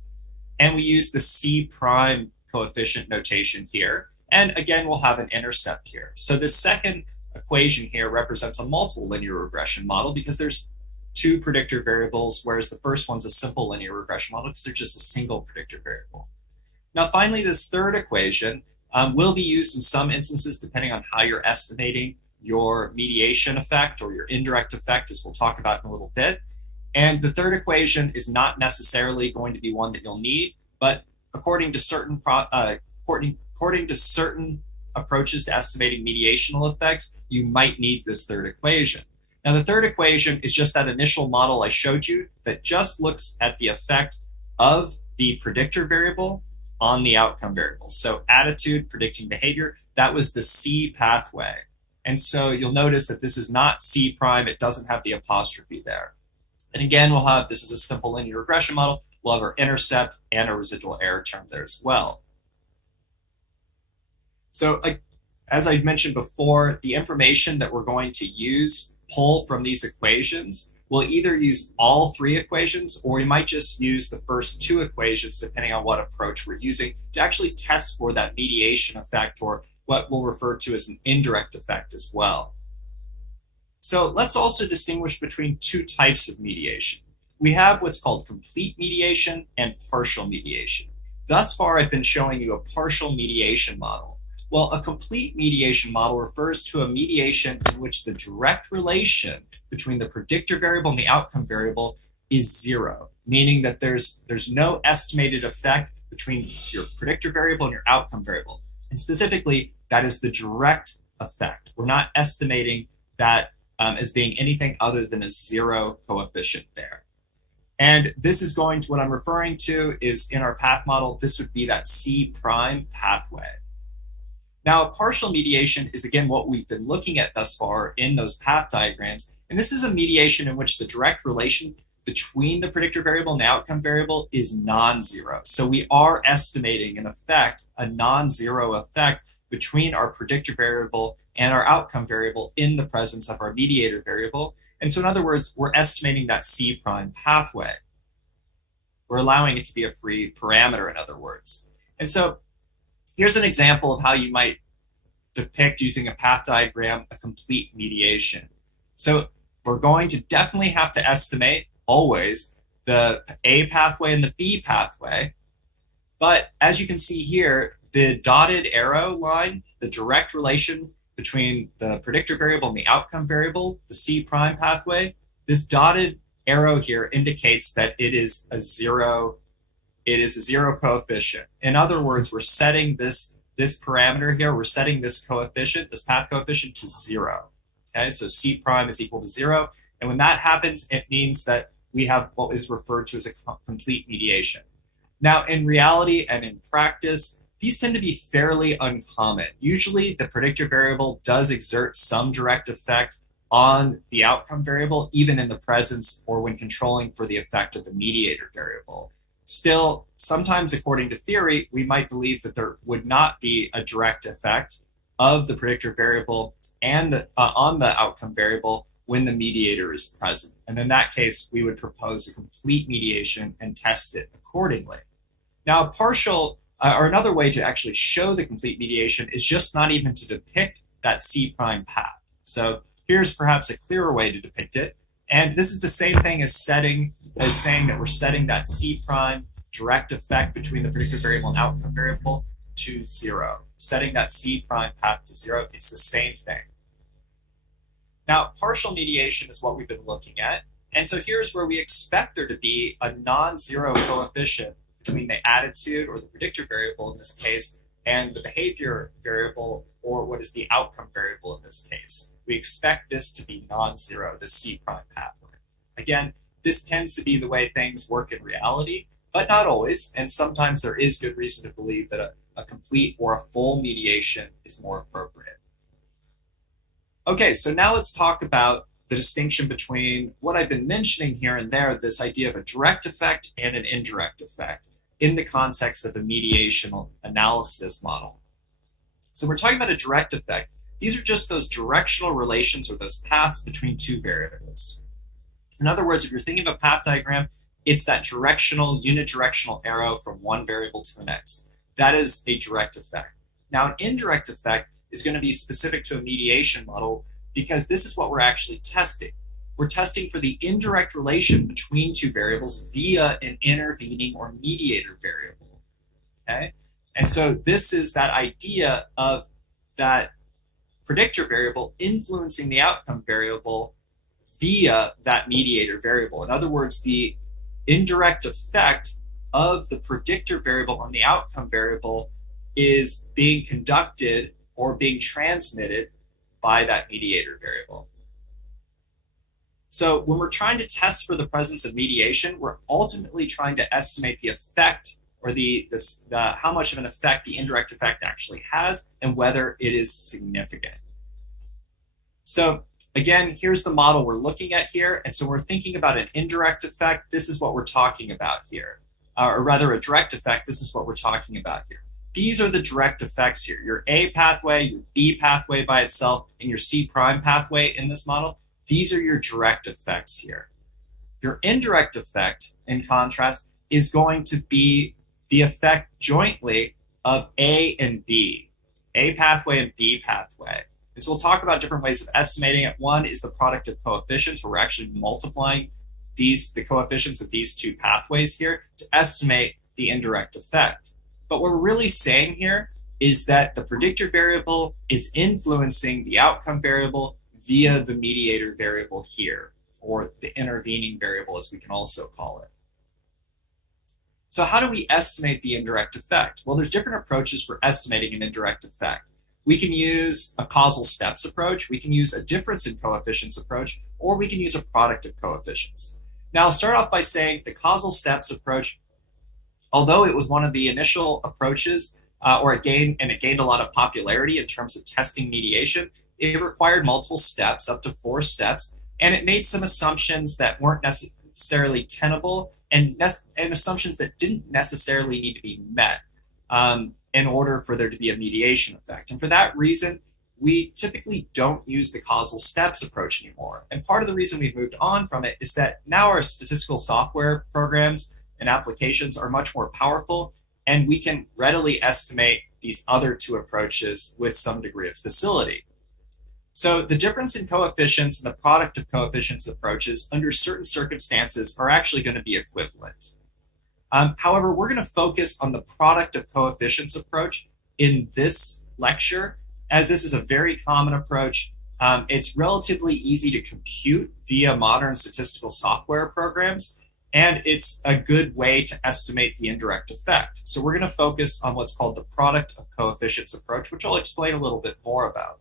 And we use the C prime coefficient notation here. And again, we'll have an intercept here. So this second equation here represents a multiple linear regression model because there's two predictor variables, whereas the first one's a simple linear regression model because they're just a single predictor variable. Now, finally, this third equation will be used in some instances depending on how you're estimating your mediation effect or your indirect effect, as we'll talk about in a little bit. And the third equation is not necessarily going to be one that you'll need, but according to certain approaches to estimating mediational effects, you might need this third equation. Now, the third equation is just that initial model I showed you that just looks at the effect of the predictor variable on the outcome variable. So attitude predicting behavior, that was the C pathway. And so you'll notice that this is not C prime, it doesn't have the apostrophe there. And again, we'll have, this is a simple linear regression model, we'll have our intercept and a residual error term there as well. So as I mentioned before, the information that we're going to pull from these equations, we'll either use all three equations, or we might just use the first two equations, depending on what approach we're using, to actually test for that mediation effect, or what we'll refer to as an indirect effect as well. So let's also distinguish between two types of mediation. We have what's called complete mediation and partial mediation. Thus far, I've been showing you a partial mediation model. Well, a complete mediation model refers to a mediation in which the direct relation between the predictor variable and the outcome variable is zero, meaning that there's no estimated effect between your predictor variable and your outcome variable. And specifically, that is the direct effect. We're not estimating that as being anything other than a zero coefficient there. And this is going to, what I'm referring to is in our path model, this would be that C prime pathway. Now, partial mediation is, again, what we've been looking at thus far in those path diagrams. And this is a mediation in which the direct relation between the predictor variable and the outcome variable is non-zero. So we are estimating, in effect, a non-zero effect between our predictor variable and our outcome variable in the presence of our mediator variable. And so in other words, we're estimating that C prime pathway. We're allowing it to be a free parameter, in other words. And so here's an example of how you might depict, using a path diagram, a complete mediation. So we're going to definitely have to estimate always the A pathway and the B pathway. But as you can see here, the dotted arrow line, the direct relation between the predictor variable and the outcome variable, the C prime pathway, this dotted arrow here indicates that it is a zero coefficient. In other words, we're setting this parameter here, we're setting this coefficient, this path coefficient, to zero. Okay, so C prime is equal to zero. And when that happens, it means that we have what is referred to as a complete mediation. Now, in reality and in practice, these tend to be fairly uncommon. Usually the predictor variable does exert some direct effect on the outcome variable, even in the presence or when controlling for the effect of the mediator variable. Still, sometimes according to theory, we might believe that there would not be a direct effect of the predictor variable and on the outcome variable when the mediator is present. And in that case, we would propose a complete mediation and test it accordingly. Now, partial, or another way to actually show the complete mediation is just not even to depict that C prime path. So here's perhaps a clearer way to depict it. And this is the same thing as saying that we're setting that C prime direct effect between the predictor variable and outcome variable to zero. Setting that C prime path to zero, it's the same thing. Now, partial mediation is what we've been looking at. And so here's where we expect there to be a non-zero coefficient between the attitude, or the predictor variable in this case, and the behavior variable, or what is the outcome variable in this case. We expect this to be non-zero, the C prime pathway. Again, this tends to be the way things work in reality, but not always. And sometimes there is good reason to believe that a complete or a full mediation is more appropriate. Okay, so now let's talk about the distinction between what I've been mentioning here and there, this idea of a direct effect and an indirect effect in the context of a mediation analysis model. So we're talking about a direct effect. These are just those directional relations, or those paths between two variables. In other words, if you're thinking of a path diagram, it's that directional, unidirectional arrow from one variable to the next. That is a direct effect. Now, an indirect effect is going to be specific to a mediation model, because this is what we're actually testing. We're testing for the indirect relation between two variables via an intervening or mediator variable. Okay? And so this is that idea of that predictor variable influencing the outcome variable via that mediator variable. In other words, the indirect effect of the predictor variable on the outcome variable is being conducted or being transmitted by that mediator variable. So when we're trying to test for the presence of mediation, we're ultimately trying to estimate the effect or the how much of an effect the indirect effect actually has and whether it is significant. So again, here's the model we're looking at here. And so we're thinking about an indirect effect. This is what we're talking about here. Or rather a direct effect. This is what we're talking about here. These are the direct effects here. Your A pathway, your B pathway by itself, and your C prime pathway in this model. These are your direct effects here. Your indirect effect, in contrast, is going to be the effect jointly of A and B, A pathway and B pathway. And so we'll talk about different ways of estimating it. One is the product of coefficients, where we're actually multiplying the coefficients of these two pathways here to estimate the indirect effect. But what we're really saying here is that the predictor variable is influencing the outcome variable via the mediator variable here, or the intervening variable, as we can also call it. So how do we estimate the indirect effect? Well, there's different approaches for estimating an indirect effect. We can use a causal steps approach, we can use a difference in coefficients approach, or we can use a product of coefficients. Now, I'll start off by saying the causal steps approach, although it was one of the initial approaches, it gained a lot of popularity in terms of testing mediation, it required multiple steps, up to 4 steps, and it made some assumptions that weren't necessarily tenable and assumptions that didn't necessarily need to be met in order for there to be a mediation effect. And for that reason, we typically don't use the causal steps approach anymore. And part of the reason we've moved on from it is that now our statistical software programs and applications are much more powerful, and we can readily estimate these other two approaches with some degree of facility. So the difference in coefficients and the product of coefficients approaches under certain circumstances are actually going to be equivalent. However, we're going to focus on the product of coefficients approach in this lecture, as this is a very common approach. It's relatively easy to compute via modern statistical software programs, and it's a good way to estimate the indirect effect. So we're going to focus on what's called the product of coefficients approach, which I'll explain a little bit more about.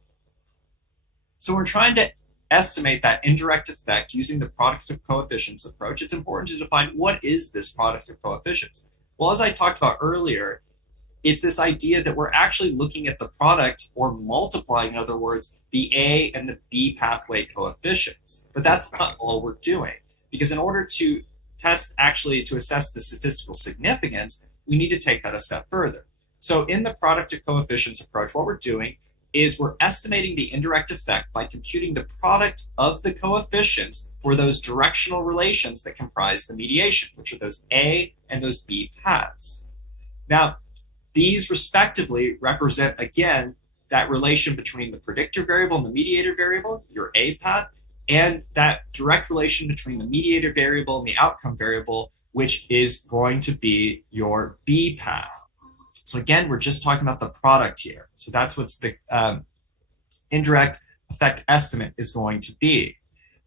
So we're trying to estimate that indirect effect using the product of coefficients approach. It's important to define what is this product of coefficients. Well, as I talked about earlier, it's this idea that we're actually looking at the product, or multiplying, in other words, the A and the B pathway coefficients. But that's not all we're doing, because in order to assess the statistical significance, we need to take that a step further. So in the product of coefficients approach, what we're doing is we're estimating the indirect effect by computing the product of the coefficients for those directional relations that comprise the mediation, which are those A and those B paths. Now, these respectively represent, again, that relation between the predictor variable and the mediator variable, your A path, and that direct relation between the mediator variable and the outcome variable, which is going to be your B path. So again, we're just talking about the product here. So that's what the indirect effect estimate is going to be.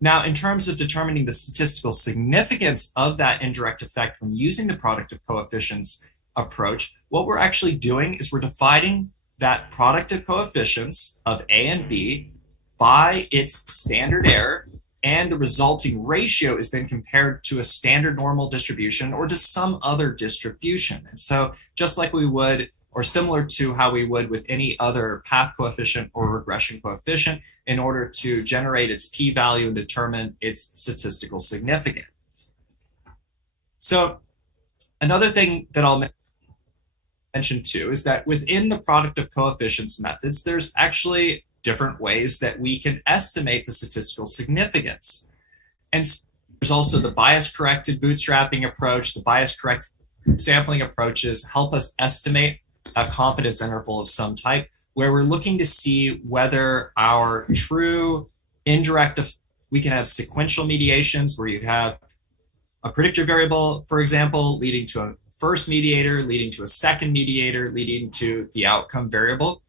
Now, in terms of determining the statistical significance of that indirect effect when using the product of coefficients approach, what we're actually doing is we're dividing that product of coefficients of A and B by its standard error, and the resulting ratio is then compared to a standard normal distribution or to some other distribution. And so just like we would, or similar to how we would with any other path coefficient or regression coefficient, in order to generate its p-value and determine its statistical significance. So another thing that I'll mention too is that within the product of coefficients methods, there's actually different ways that we can estimate the statistical significance. And so there's also the bias-corrected bootstrapping approach. The bias-corrected sampling approaches help us estimate a confidence interval of some type, where we're looking to see whether our true indirect, we can have sequential mediations where you have a predictor variable, for example, leading to a first mediator leading to a second mediator leading to the outcome variable.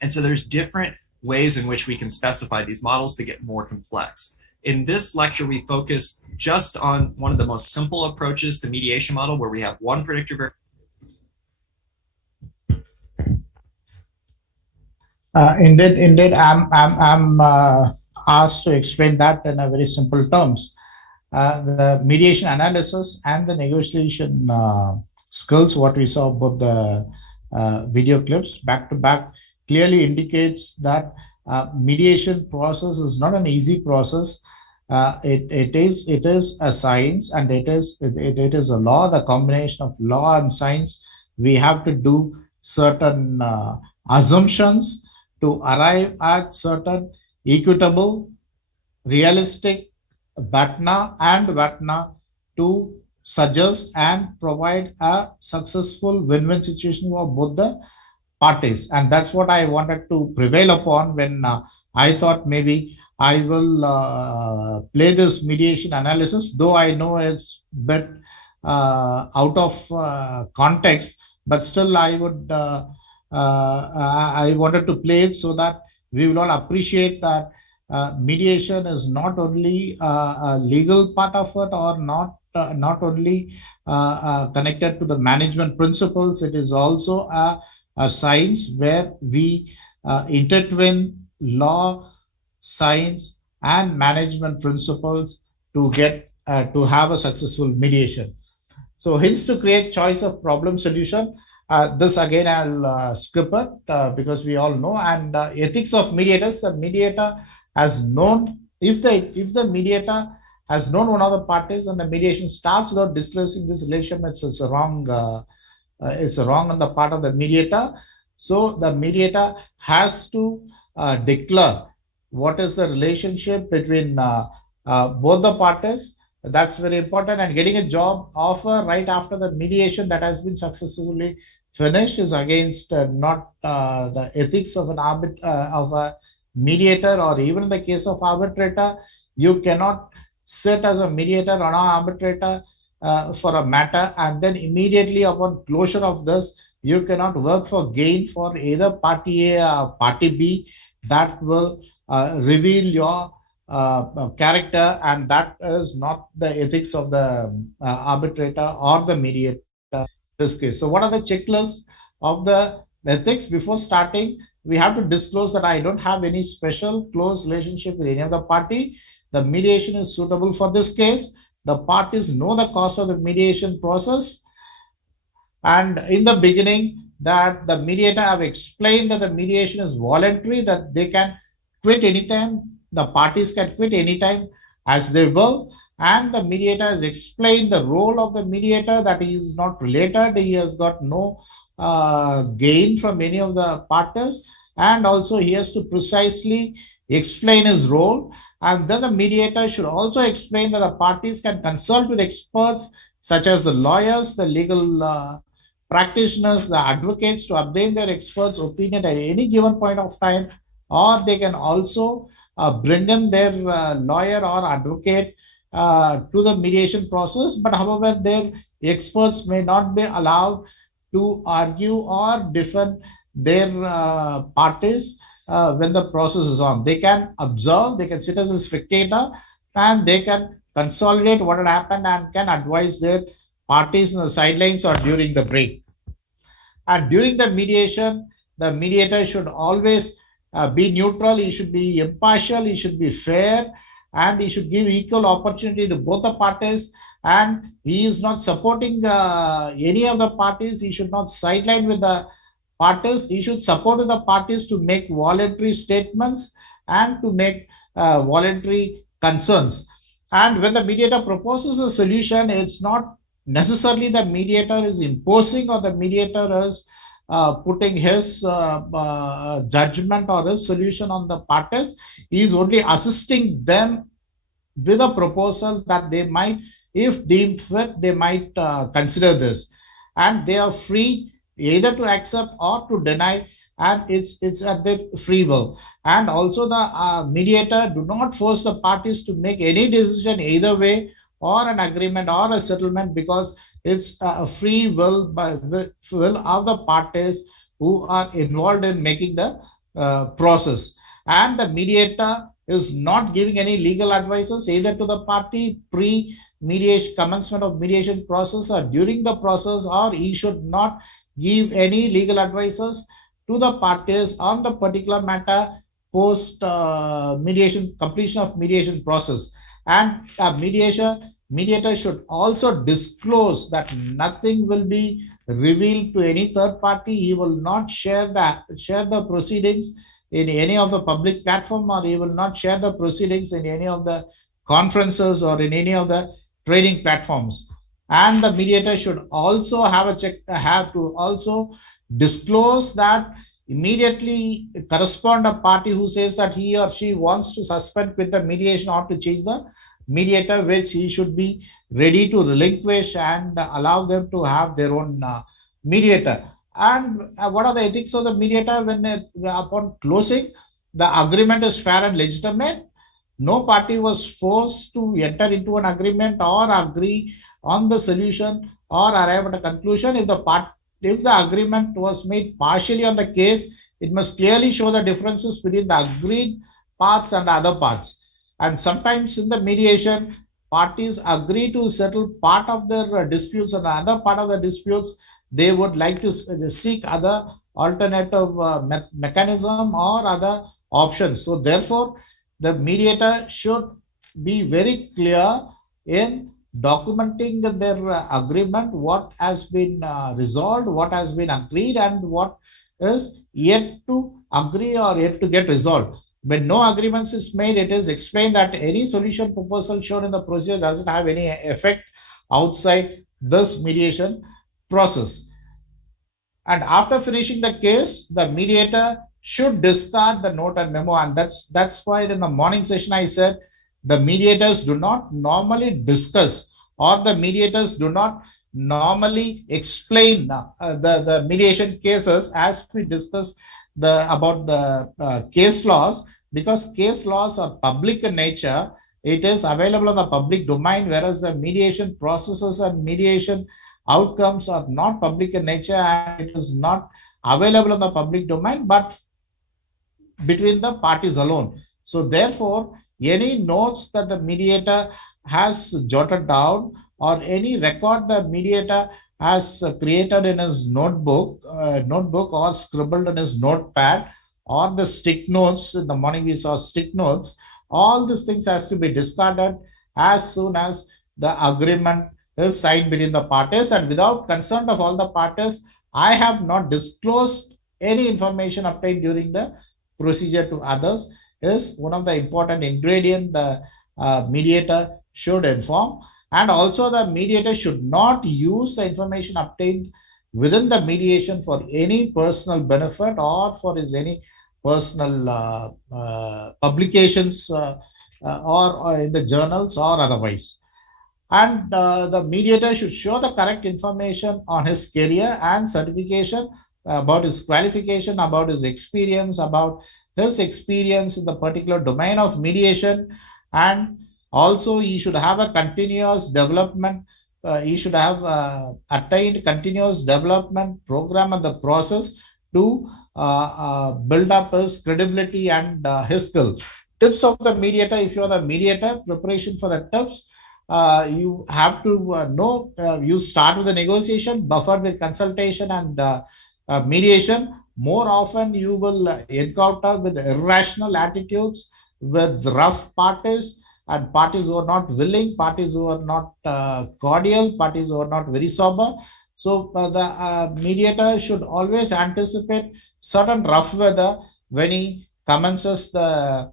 And so there's different ways in which we can specify these models to get more complex. In this lecture, we focus just on one of the most simple approaches to mediation model, where we have one predictor variable. Indeed, I'm asked to explain that in a very simple terms. The mediation analysis and the negotiation skills, what we saw both the video clips back to back, clearly indicates that mediation process is not an easy process. It is a science, and it is a law, the combination of law and science. We have to do certain assumptions to arrive at certain equitable, realistic BATNA and VATNA to suggest and provide a successful win-win situation for both the parties. And that's what I wanted to prevail upon when I thought maybe I will play this mediation analysis, though I know it's a bit out of context, but still I would I wanted to play it so that we will all appreciate that mediation is not only a legal part of it, or not only connected to the management principles. It is also a science where we intertwine law, science, and management principles to get to have a successful mediation. So hints to create choice of problem solution. This again I'll skip it because we all know. And ethics of mediators. The mediator has known, if the mediator has known one of the parties and the mediation starts without disclosing this relation, it's wrong. It's wrong on the part of the mediator. So the mediator has to declare what is the relationship between both the parties. That's very important. And getting a job offer right after the mediation that has been successfully finished is against not the ethics of a mediator, or even in the case of arbitrator, you cannot sit as a mediator or an arbitrator for a matter, and then immediately upon closure of this, you cannot work for gain for either party A or party B. That will reveal your character, and that is not the ethics of the arbitrator or the mediator in this case. So what are the checklists of the ethics? Before starting, we have to disclose that I don't have any special close relationship with any other party. The mediation is suitable for this case. The parties know the cost of the mediation process. And in the beginning, that the mediator have explained that the mediation is voluntary, that they can quit anytime. The parties can quit anytime as they will. And the mediator has explained the role of the mediator, that he is not related. He has got no gain from any of the partners, and also he has to precisely explain his role. And then the mediator should also explain that the parties can consult with experts such as the lawyers, the legal practitioners, the advocates, to obtain their experts' opinion at any given point of time, or they can also bring in their lawyer or advocate to the mediation process. But however, their experts may not be allowed to argue or defend their parties when the process is on. They can observe, they can sit as a spectator, and they can consolidate what had happened and can advise their parties in the sidelines or during the break. And during the mediation, the mediator should always be neutral, he should be impartial, he should be fair, and he should give equal opportunity to both the parties. And he is not supporting any of the parties. He should not sideline with the parties. He should support the parties to make voluntary statements and to make voluntary concerns. And when the mediator proposes a solution, it's not necessarily the mediator is imposing or the mediator is putting his judgment or his solution on the parties. He is only assisting them with a proposal that they might, if deemed fit, they might consider this. And they are free either to accept or to deny, and it's at their free will. And also the mediator do not force the parties to make any decision either way, or an agreement or a settlement, because It's a free will by will of the parties who are involved in making the process. And the mediator is not giving any legal advices either to the party pre-mediation commencement of mediation process or during the process, or he should not give any legal advices to the parties on the particular matter post mediation completion of mediation process. And mediator should also disclose that nothing will be revealed to any third party. He will not share the proceedings in any of the public platform, or he will not share the proceedings in any of the conferences or in any of the training platforms. And the mediator should also have to also disclose that immediately correspond a party who says that he or she wants to suspend with the mediation or to change the mediator, which he should be ready to relinquish and allow them to have their own mediator. And what are the ethics of the mediator? When upon closing, the agreement is fair and legitimate. No party was forced to enter into an agreement or agree on the solution or arrive at a conclusion. If the agreement was made partially on the case, it must clearly show the differences between the agreed parts and other parts. And sometimes in the mediation, parties agree to settle part of their disputes, and another part of the disputes they would like to seek other alternative mechanism or other options. So therefore, the mediator should be very clear in documenting their agreement, what has been resolved, what has been agreed, and what is yet to agree or yet to get resolved. When no agreements is made, it is explained that any solution proposal shown in the procedure doesn't have any effect outside this mediation process. And after finishing the case, the mediator should discard the note and memo. And that's why in the morning session I said the mediators do not normally discuss, or the mediators do not normally explain the mediation cases as we discuss about the case laws, because case laws are public in nature. It is available in the public domain, whereas the mediation processes and mediation outcomes are not public in nature, and it is not available in the public domain but between the parties alone. So therefore, any notes that the mediator has jotted down or any record the mediator has created in his notebook or scribbled in his notepad, or the stick notes, in the morning we saw stick notes, all these things has to be discarded as soon as the agreement is signed between the parties. And without consent of all the parties, I have not disclosed any information obtained during the procedure to others, is one of the important ingredients the mediator should inform. And also the mediator should not use the information obtained within the mediation for any personal benefit or for his any personal publications or in the journals or otherwise. And the mediator should show the correct information on his career and certification, about his qualification, about his experience, about his experience in the particular domain of mediation. And also he should have a continuous development. He should have attained continuous development program and the process to build up his credibility and his skill. Tips of the mediator: if you are the mediator, preparation for the tips. You have to know, you start with the negotiation, buffer with consultation and mediation. More often you will encounter with irrational attitudes, with rough parties, and parties who are not willing, parties who are not cordial, parties who are not very sober. So the mediator should always anticipate certain rough weather when he commences the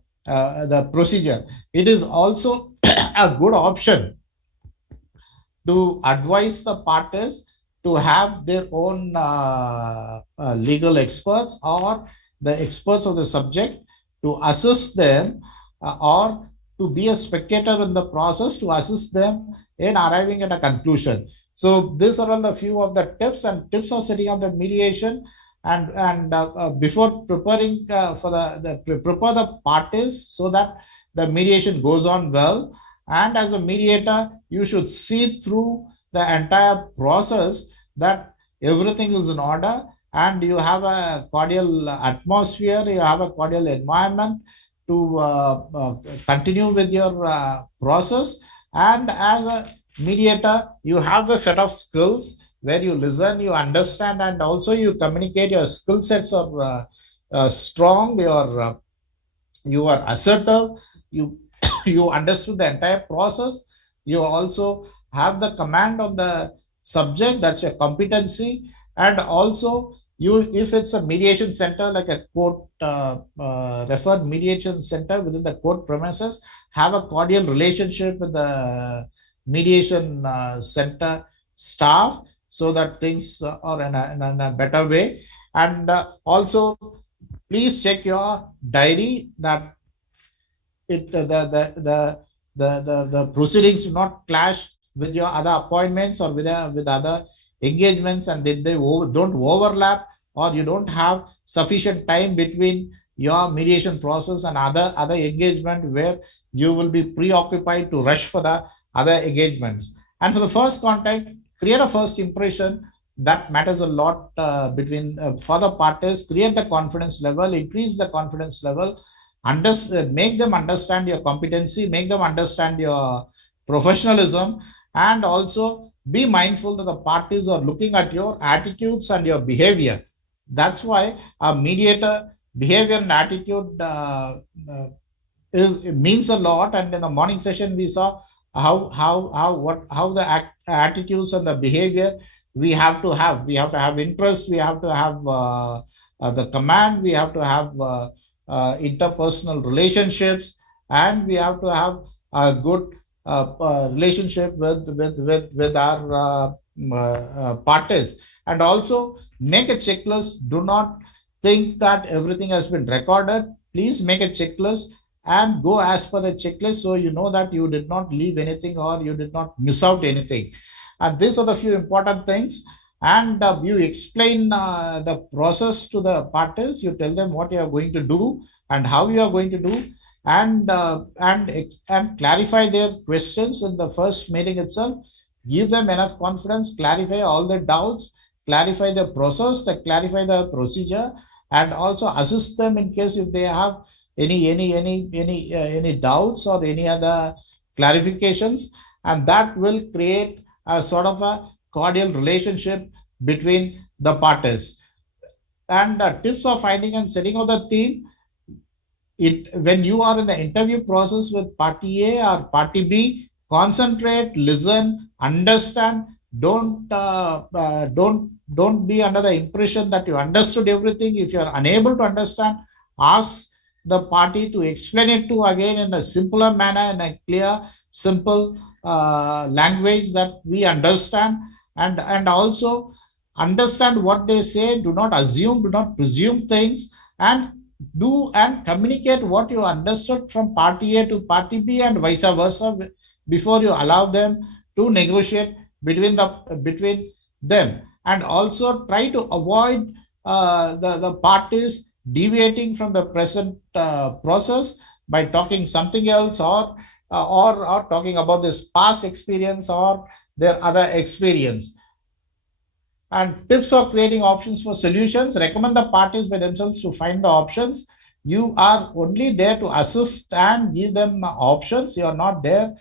procedure. It is also a good option to advise the parties to have their own legal experts or the experts of the subject to assist them, or to be a spectator in the process to assist them in arriving at a conclusion. So these are all the few of the tips of setting up the mediation. And before preparing prepare the parties so that the mediation goes on well. And as a mediator, you should see through the entire process, that everything is in order and you have a cordial atmosphere, you have a cordial environment to continue with your process. And as a mediator, you have a set of skills where you listen, you understand, and also you communicate. Your skill sets are strong, you are assertive, you you understood the entire process, you also have the command of the subject, that's a competency. And also, you, if it's a mediation center like a court referred mediation center within the court premises, have a cordial relationship with the mediation center staff, so that things are in a better way. And also, please check your diary that the proceedings do not clash with your other appointments or with other engagements, and that they don't overlap, or you don't have sufficient time between your mediation process and other engagement where you will be preoccupied to rush for the other engagements. And for the first contact, create a first impression. That matters a lot between for the parties. Create the confidence level, increase the confidence level, make them understand your competency, make them understand your professionalism, and also be mindful that the parties are looking at your attitudes and your behavior. That's why a mediator behavior and attitude means a lot. And in the morning session, we saw how the attitudes and the behavior we have to have. We have to have interest. We have to have the command. We have to have interpersonal relationships, and we have to have a good relationship with our parties. And also make a checklist. Do not think that everything has been recorded. Please make a checklist and go as per the checklist, so you know that you did not leave anything or you did not miss out anything. And these are the few important things. And you explain the process to the parties. You tell them what you are going to do and how you are going to do, and clarify their questions in the first meeting itself. Give them enough confidence, clarify all the doubts, clarify the process, clarify the procedure, and also assist them in case if they have any doubts or any other clarifications, and that will create a sort of a cordial relationship between the parties. And tips for finding and setting of the team. When you are in the interview process with party A or party B, concentrate, listen, understand. Don't be under the impression that you understood everything. If you are unable to understand, ask the party to explain it to again in a simpler manner, in a clear, simple language that we understand. And also understand what they say. Do not assume, do not presume things, and do and communicate what you understood from party A to party B and vice versa before you allow them to negotiate between them. And also try to avoid the parties deviating from the present process by talking something else, or talking about this past experience or their other experience. And tips for creating options for solutions. Recommend the parties by themselves to find the options. You are only there to assist and give them options. You are not there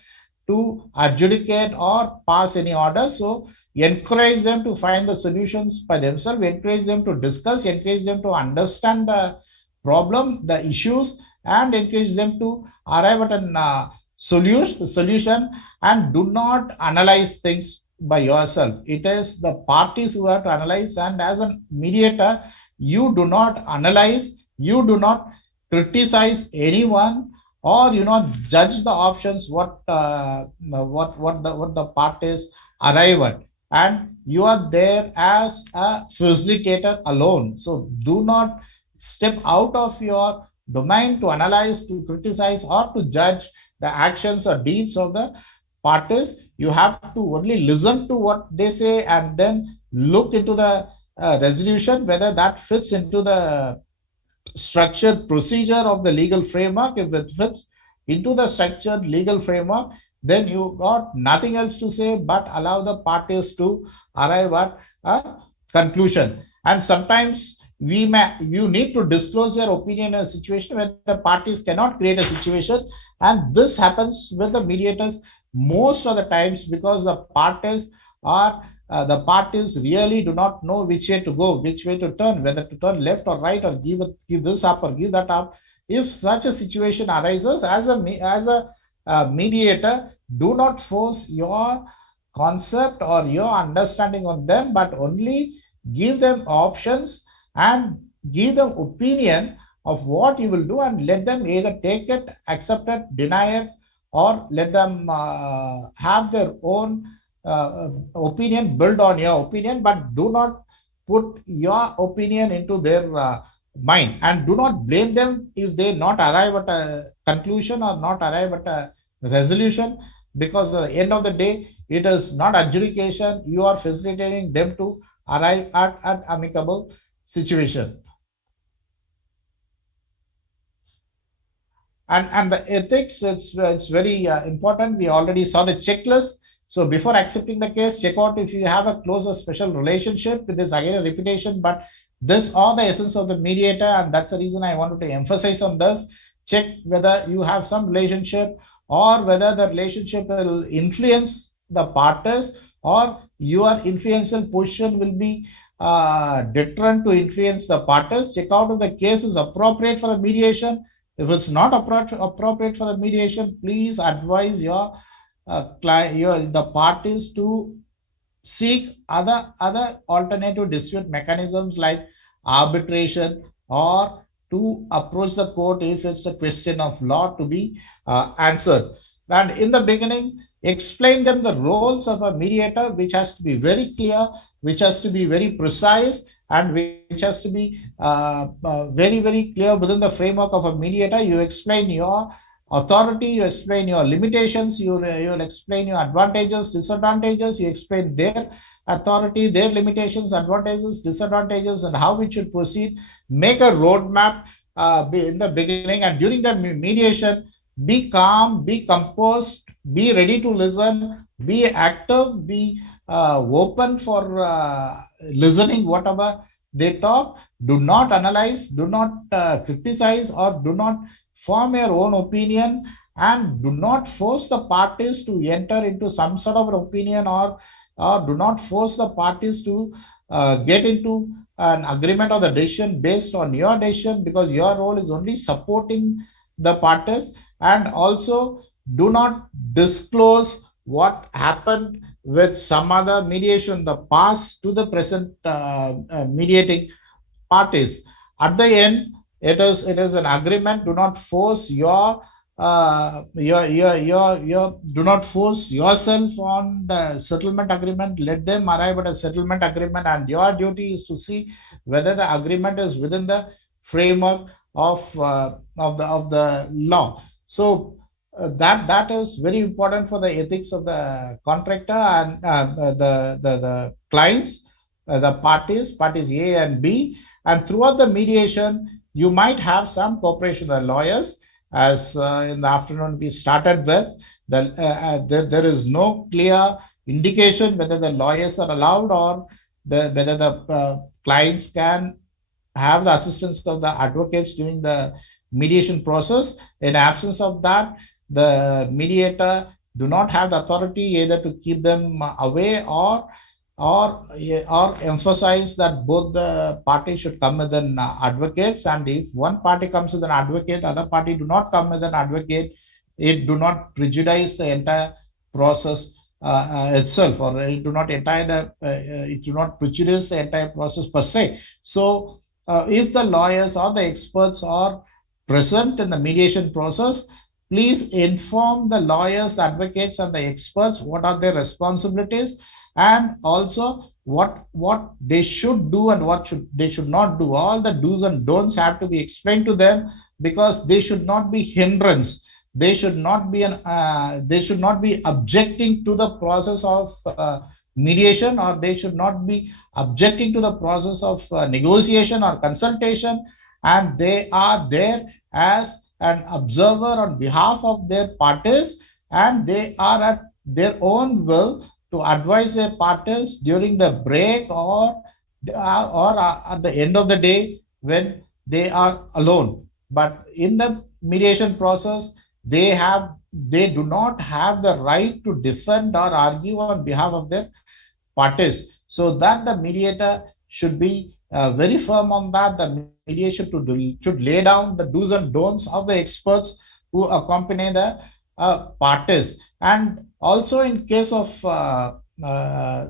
to adjudicate or pass any orders. So encourage them to find the solutions by themselves. Encourage them to discuss. Encourage them to understand the problem, the issues, and encourage them to arrive at a solution. And do not analyze things by yourself. It is the parties who have to analyze. And as a mediator, you do not analyze, you do not criticize anyone, or you not judge the options what the parties arrive at. And you are there as a facilitator alone. So do not step out of your domain to analyze, to criticize, or to judge the actions or deeds of the parties. You have to only listen to what they say and then look into the resolution, whether that fits into the structured procedure of the legal framework. If it fits into the structured legal framework, then you got nothing else to say but allow the parties to arrive at a conclusion. And sometimes you need to disclose your opinion in a situation where the parties cannot create a situation, and this happens with the mediators most of the times, because the parties really do not know which way to go, which way to turn, whether to turn left or right, or give this up or give that up. If such a situation arises, as a mediator, do not force your concept or your understanding on them, but only give them options and give them opinion of what you will do, and let them either take it, accept it, deny it, or let them have their own opinion, build on your opinion, but do not put your opinion into their mind, and do not blame them if they not arrive at a conclusion or not arrive at a resolution, because at the end of the day, it is not adjudication. You are facilitating them to arrive at an amicable situation. And the ethics, it's very important. We already saw the checklist. So before accepting the case, check out if you have a closer special relationship with this, again a repetition, but this are the essence of the mediator, and that's the reason I wanted to emphasize on this. Check whether you have some relationship, or whether the relationship will influence the parties, or your influential position will be deterrent to influence the parties. Check out if the case is appropriate for the mediation. If it's not appropriate for the mediation, please advise the parties to seek other alternative dispute mechanisms like arbitration, or to approach the court if it's a question of law to be answered. And in the beginning, explain them the roles of a mediator, which has to be very clear, which has to be very precise, and which has to be very, very clear within the framework of a mediator. You explain your authority, you explain your limitations, you'll explain your advantages, disadvantages, you explain their authority, their limitations, advantages, disadvantages, and how we should proceed. Make a roadmap in the beginning, and during the mediation, be calm, be composed, be ready to listen, be active, be open for listening whatever they talk. Do not analyze, do not criticize, or do not form your own opinion, and do not force the parties to enter into some sort of an opinion, or do not force the parties to get into an agreement or the decision based on your decision, because your role is only supporting the parties. And also, do not disclose what happened with some other mediation in the past to the present mediating parties. At the end, it is an agreement. Do not force do not force yourself on the settlement agreement. Let them arrive at a settlement agreement, and your duty is to see whether the agreement is within the framework of the law. So that is very important for the ethics of the contractor and the clients, the parties A and B. And throughout the mediation, you might have some cooperation with the lawyers. As in the afternoon we started with, there is no clear indication whether the lawyers are allowed, or whether the clients can have the assistance of the advocates during the mediation process. In absence of that, the mediator do not have the authority either to keep them away, or emphasize that both the parties should come with an advocates. And if one party comes with an advocate, other party do not come with an advocate, it do not prejudice the entire process itself, or it do not prejudice the entire process per se. So if the lawyers or the experts are present in the mediation process, please inform the lawyers, the advocates, and the experts what are their responsibilities, and also what they should do and what they should not do. All the do's and don'ts have to be explained to them, because they should not be hindrance. They should not be objecting to the process of mediation, or they should not be objecting to the process of negotiation or consultation, and they are there as an observer on behalf of their parties, and they are at their own will to advise their parties during the break or at the end of the day when they are alone. But in the mediation process, they do not have the right to defend or argue on behalf of their parties. So that the mediator should be very firm on that. The mediation should lay down the do's and don'ts of the experts who accompany the parties. And also in case of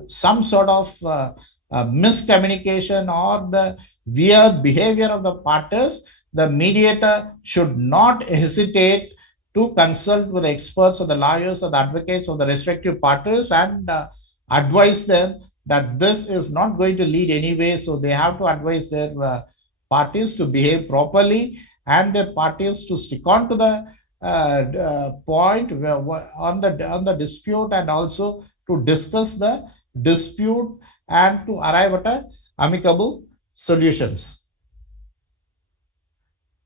some sort of miscommunication or the weird behavior of the parties, the mediator should not hesitate to consult with the experts or the lawyers or the advocates of the respective parties and advise them that this is not going to lead anyway. So they have to advise their parties to behave properly and their parties to stick on to the point on the dispute, and also to discuss the dispute and to arrive at amicable solutions.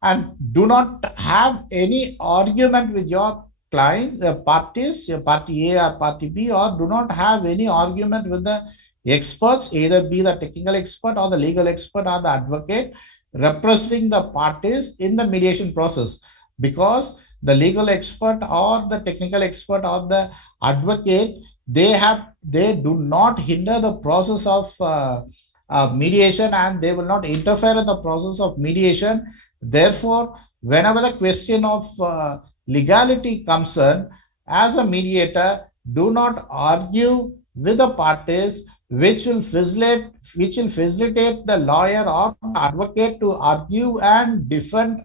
And do not have any argument with your client, parties, party A or party B, or do not have any argument with the experts, either be the technical expert or the legal expert or the advocate representing the parties in the mediation process, because the legal expert or the technical expert or the advocate, they do not hinder the process of mediation, and they will not interfere in the process of mediation. Therefore, whenever the question of legality comes in, as a mediator, do not argue with the parties, which will facilitate the lawyer or advocate to argue and defend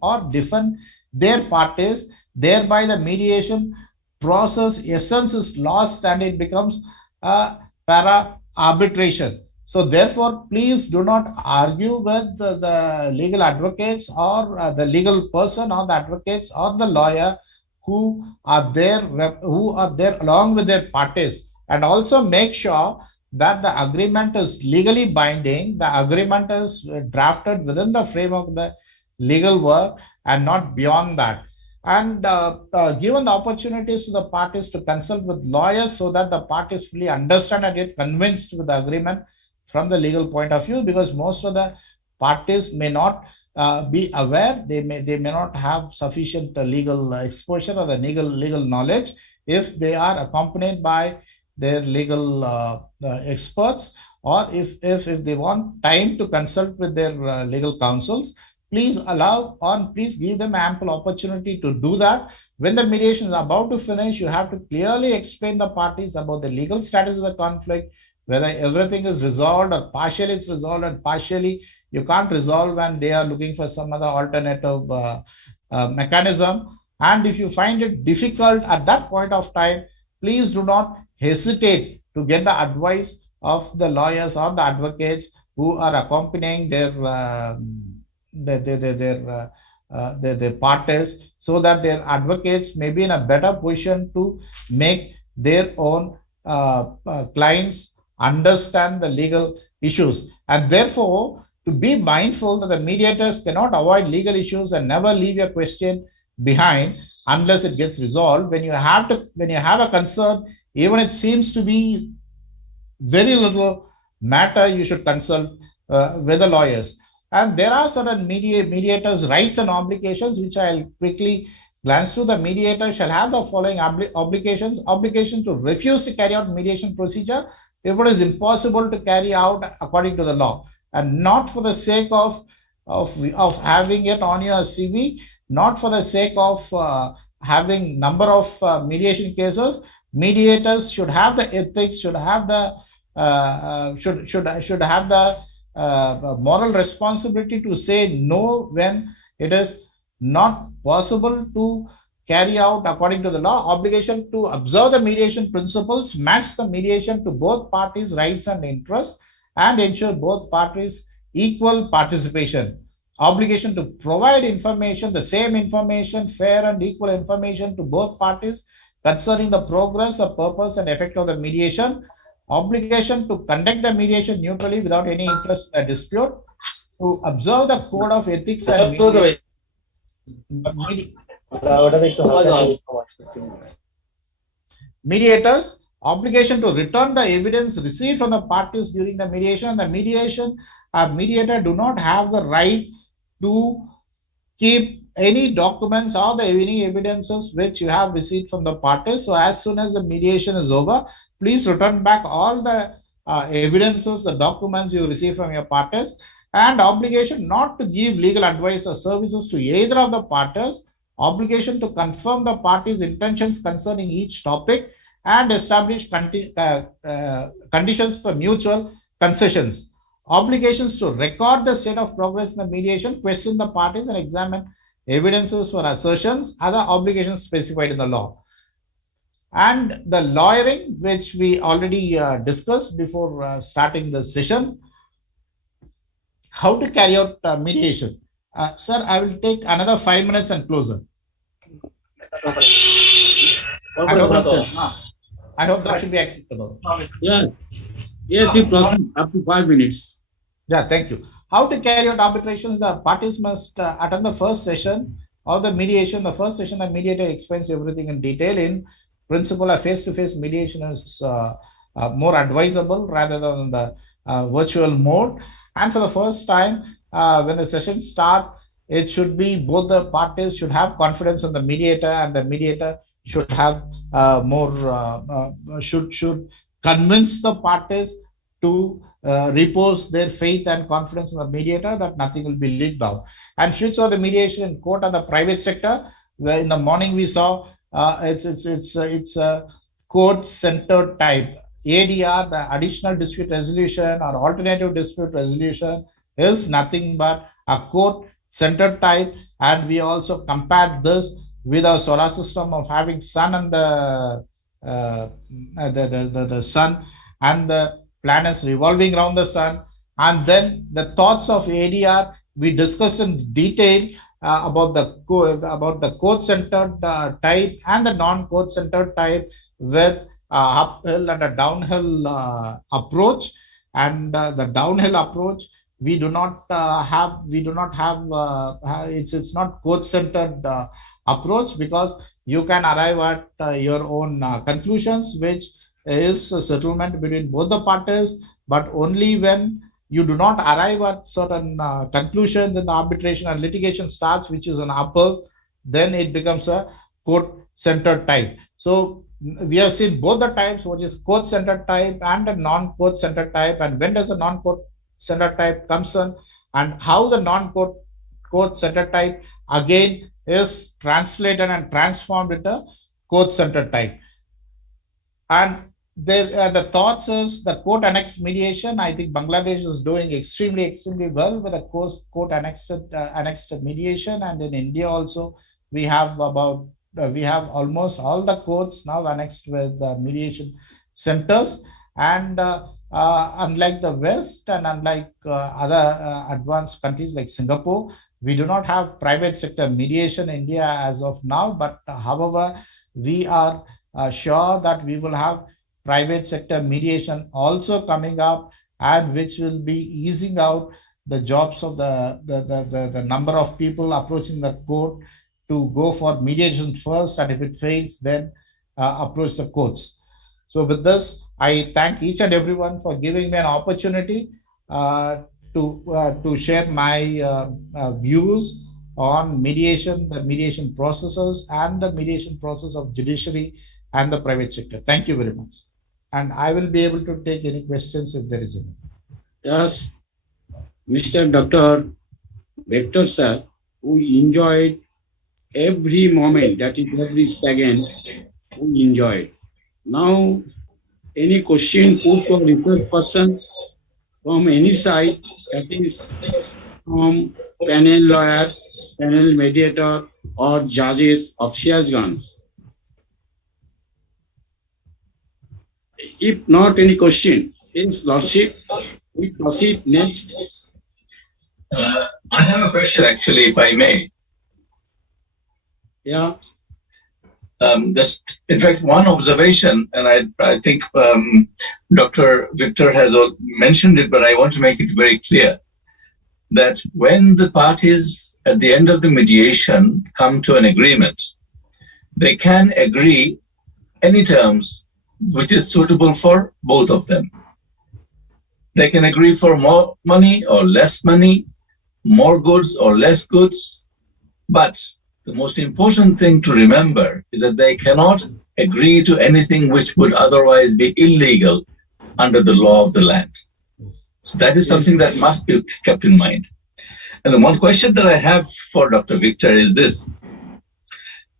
their parties. Thereby the mediation process essence is lost and it becomes a para arbitration. So therefore, please do not argue with the legal advocates or the legal person or the advocates or the lawyer who are there along with their parties. And also make sure that the agreement is legally binding. The agreement is drafted within the frame of the legal work and not beyond that. And given the opportunities to the parties to consult with lawyers so that the parties fully understand and get convinced with the agreement from the legal point of view, because most of the parties may not be aware, they may not have sufficient legal exposure or the legal knowledge. If they are accompanied by their legal experts, or if they want time to consult with their legal counsels, please allow or please give them ample opportunity to do that. When the mediation is about to finish, you have to clearly explain the parties about the legal status of the conflict, whether everything is resolved or partially it's resolved and partially you can't resolve and they are looking for some other alternative mechanism. And if you find it difficult at that point of time, please do not hesitate to get the advice of the lawyers or the advocates who are accompanying their parties, so that their advocates may be in a better position to make their own clients understand the legal issues. And therefore, to be mindful that the mediators cannot avoid legal issues and never leave a question behind unless it gets resolved. When you have a concern, even it seems to be very little matter, you should consult with the lawyers. And there are certain mediators' rights and obligations, which I'll quickly glance through. The mediator shall have the following obligations: obligation to refuse to carry out mediation procedure if it is impossible to carry out according to the law, and not for the sake of having it on your CV, not for the sake of having number of mediation cases. Mediators should have the ethics, should have the moral responsibility to say no when it is not possible to carry out according to the law. Obligation to observe the mediation principles, match the mediation to both parties' rights and interests, and ensure both parties' equal participation. Obligation to provide information, the same information, fair and equal information to both parties concerning the progress, the purpose and effect of the mediation. Obligation to conduct the mediation neutrally without any interest in a dispute. To observe the code of ethics and mediators, obligation to return the evidence received from the parties during the mediation. The mediator do not have the right to keep any documents or any evidences which you have received from the parties. So as soon as the mediation is over, please return back all the evidences, the documents you receive from your parties, and obligation not to give legal advice or services to either of the parties, obligation to confirm the parties' intentions concerning each topic, and establish conditions for mutual concessions. Obligations to record the state of progress in the mediation, question the parties, and examine evidences for assertions, other obligations specified in the law. And the lawyering, which we already discussed before starting the session, how to carry out mediation. Sir, I will take another 5 minutes and close it. I hope that should be acceptable. Yeah. Yes, you proceed up to 5 minutes. Yeah, thank you. How to carry out arbitrations? The parties must attend the first session of the mediation. The first session, the mediator explains everything in detail. In principle, a face-to-face mediation is more advisable rather than the virtual mode. And for the first time, when the session starts, it should be both the parties should have confidence in the mediator, and the mediator should have should convince the parties to repose their faith and confidence in the mediator that nothing will be leaked out. And future of the mediation in court and the private sector, where in the morning we saw it's a court-centered type. ADR, the additional dispute resolution or alternative dispute resolution, is nothing but a court-centered type. And we also compared this with our solar system of having sun and the sun and the planets revolving around the sun. And then the thoughts of ADR, we discussed in detail about the court-centered type and the non-court-centered type with uphill and a downhill approach. And the downhill approach, we do not have. It's not court-centered approach, because you can arrive at your own conclusions, which is a settlement between both the parties, but only when you do not arrive at certain conclusions in the arbitration and litigation starts, which is an uphill, then it becomes a court-centered type. So we have seen both the types, which is court-centered type and a non-court-centered type, and when does the non-court-centered type comes in, and how the non-court-centered type again is translated and transformed into court-centered type. And the thoughts is the court annexed mediation. I think Bangladesh is doing extremely well with the court annexed mediation, and in India also we have almost all the courts now annexed with mediation centers. And unlike the West and unlike other advanced countries like Singapore, we do not have private sector mediation in India as of now. But however, we are sure that we will have private sector mediation also coming up, and which will be easing out the jobs of the number of people approaching the court to go for mediation first, and if it fails, then approach the courts. So with this, I thank each and everyone for giving me an opportunity to share my views on mediation, the mediation processes, and the mediation process of judiciary and the private sector. Thank you very much. And I will be able to take any questions if there is any. Yes, Mr. Dr. Victor sir, we enjoyed every moment, that is every second, we enjoyed. Now, any question put to a research person from any side, that is from panel lawyer, panel mediator, or judges, officers. If not any question, His Lordship, we proceed next. I have a question, actually, if I may. Yeah. Just, in fact, one observation, and I think Dr. Victor has mentioned it, but I want to make it very clear that when the parties at the end of the mediation come to an agreement, they can agree any terms which is suitable for both of them. They can agree for more money or less money, more goods or less goods, but the most important thing to remember is that they cannot agree to anything which would otherwise be illegal under the law of the land. So that is something that must be kept in mind. And the one question that I have for Dr. Victor is this.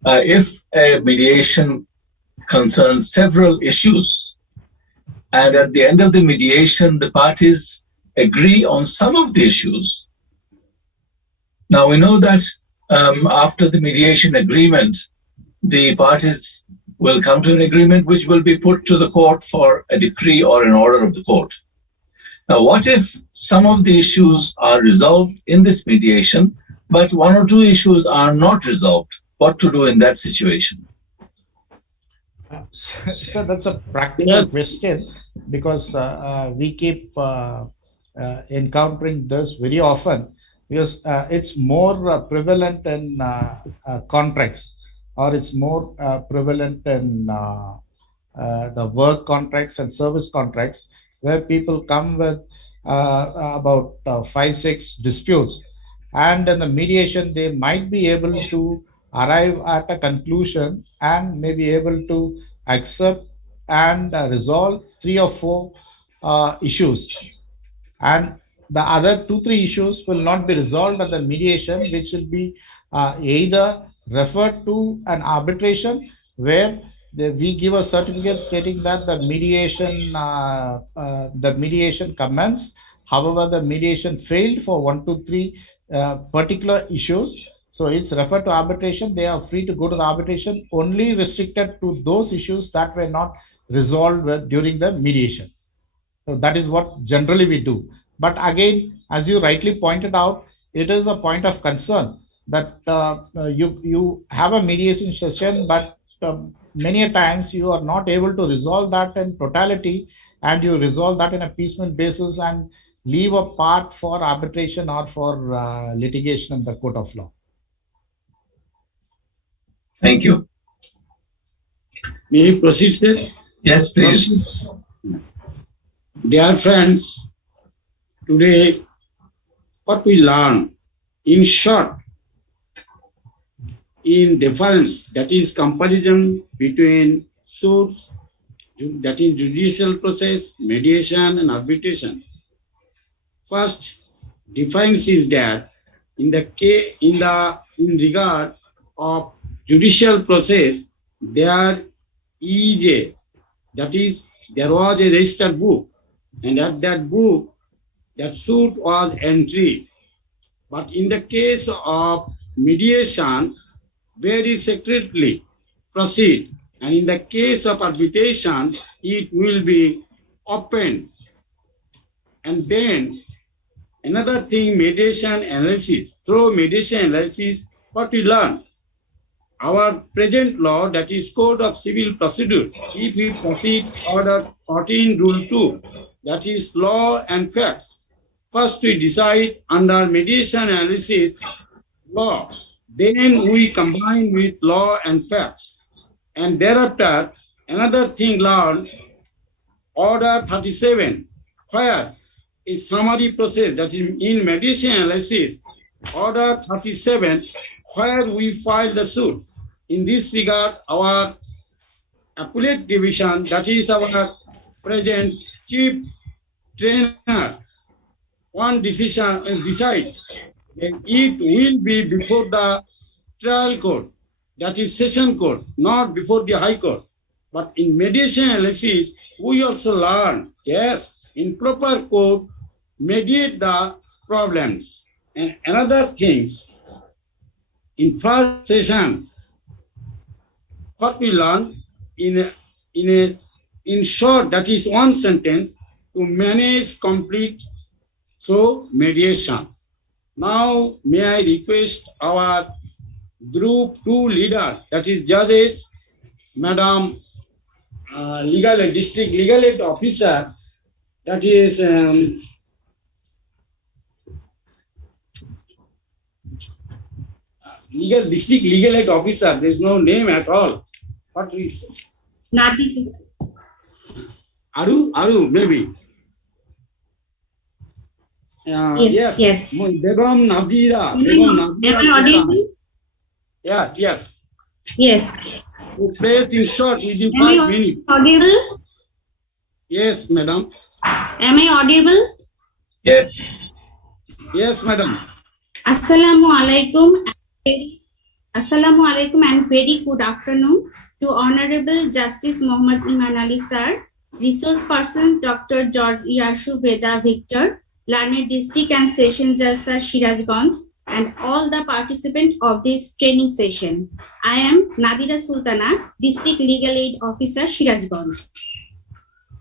If a mediation concerns several issues, and at the end of the mediation, the parties agree on some of the issues. Now, we know that after the mediation agreement, the parties will come to an agreement which will be put to the court for a decree or an order of the court. Now, what if some of the issues are resolved in this mediation, but one or two issues are not resolved? What to do in that situation? So that's a practical question, because we keep encountering this very often, because it's more prevalent in contracts, or it's more prevalent in the work contracts and service contracts, where people come with about 5-6 disputes, and in the mediation they might be able to arrive at a conclusion and may be able to accept and resolve 3 or 4 issues, and the other 2-3 issues will not be resolved at the mediation, which will be either referred to an arbitration, where we give a certificate stating that the mediation commenced. However, the mediation failed for 1 to 3 particular issues. So it's referred to arbitration. They are free to go to the arbitration, only restricted to those issues that were not resolved during the mediation. So that is what generally we do. But again, as you rightly pointed out, it is a point of concern that you have a mediation session, but many a times you are not able to resolve that in totality, and you resolve that in a piecemeal basis and leave a part for arbitration or for litigation in the court of law. Thank you. May I proceed, sir? Yes, please. Dear friends, today what we learn, in short, in difference, that is comparison between suits, that is judicial process, mediation and arbitration. First difference is that in regard of judicial process, there was a registered book, and at that book, that suit was entry. But in the case of mediation, very secretly proceed, and in the case of arbitration, it will be open. And then another thing, mediation analysis. Through mediation analysis, what we learn, our present law, that is Code of Civil Procedure, if we proceed Order 14, Rule 2, that is law and facts. First we decide under mediation analysis law, then we combine with law and facts. And thereafter, another thing learned, Order 37, where a summary process, that is in mediation analysis, Order 37, where we file the suit. In this regard, our appellate division, that is our present chief trainer, one decision decides that it will be before the trial court, that is session court, not before the high court. But in mediation analysis, we also learn, yes, in proper court, mediate the problems. And another things, in first session, what we learn in short, that is one sentence, to manage conflict through mediation. Now, may I request our Group 2 leader, that is judges, Madam District Legal Aid Officer, that is District Legal Aid Officer, there is no name at all. What we say? Nadira. Aru, maybe. Yes. Begum Nadira. Am I audible? Yes. Yes. Please in short within Am I 5 minutes. audible? Yes, madam. Am I audible? Yes. Yes, madam. Assalamu alaikum. Assalamu alaikum and very good afternoon to Honorable Justice Muhammad Iman Ali Sir, Resource Person Dr. George Yashu Veda Victor, Learned District and Session Judge Sir Sirajganj, and all the participants of this training session. I am Nadira Sultana, District Legal Aid Officer Sirajganj.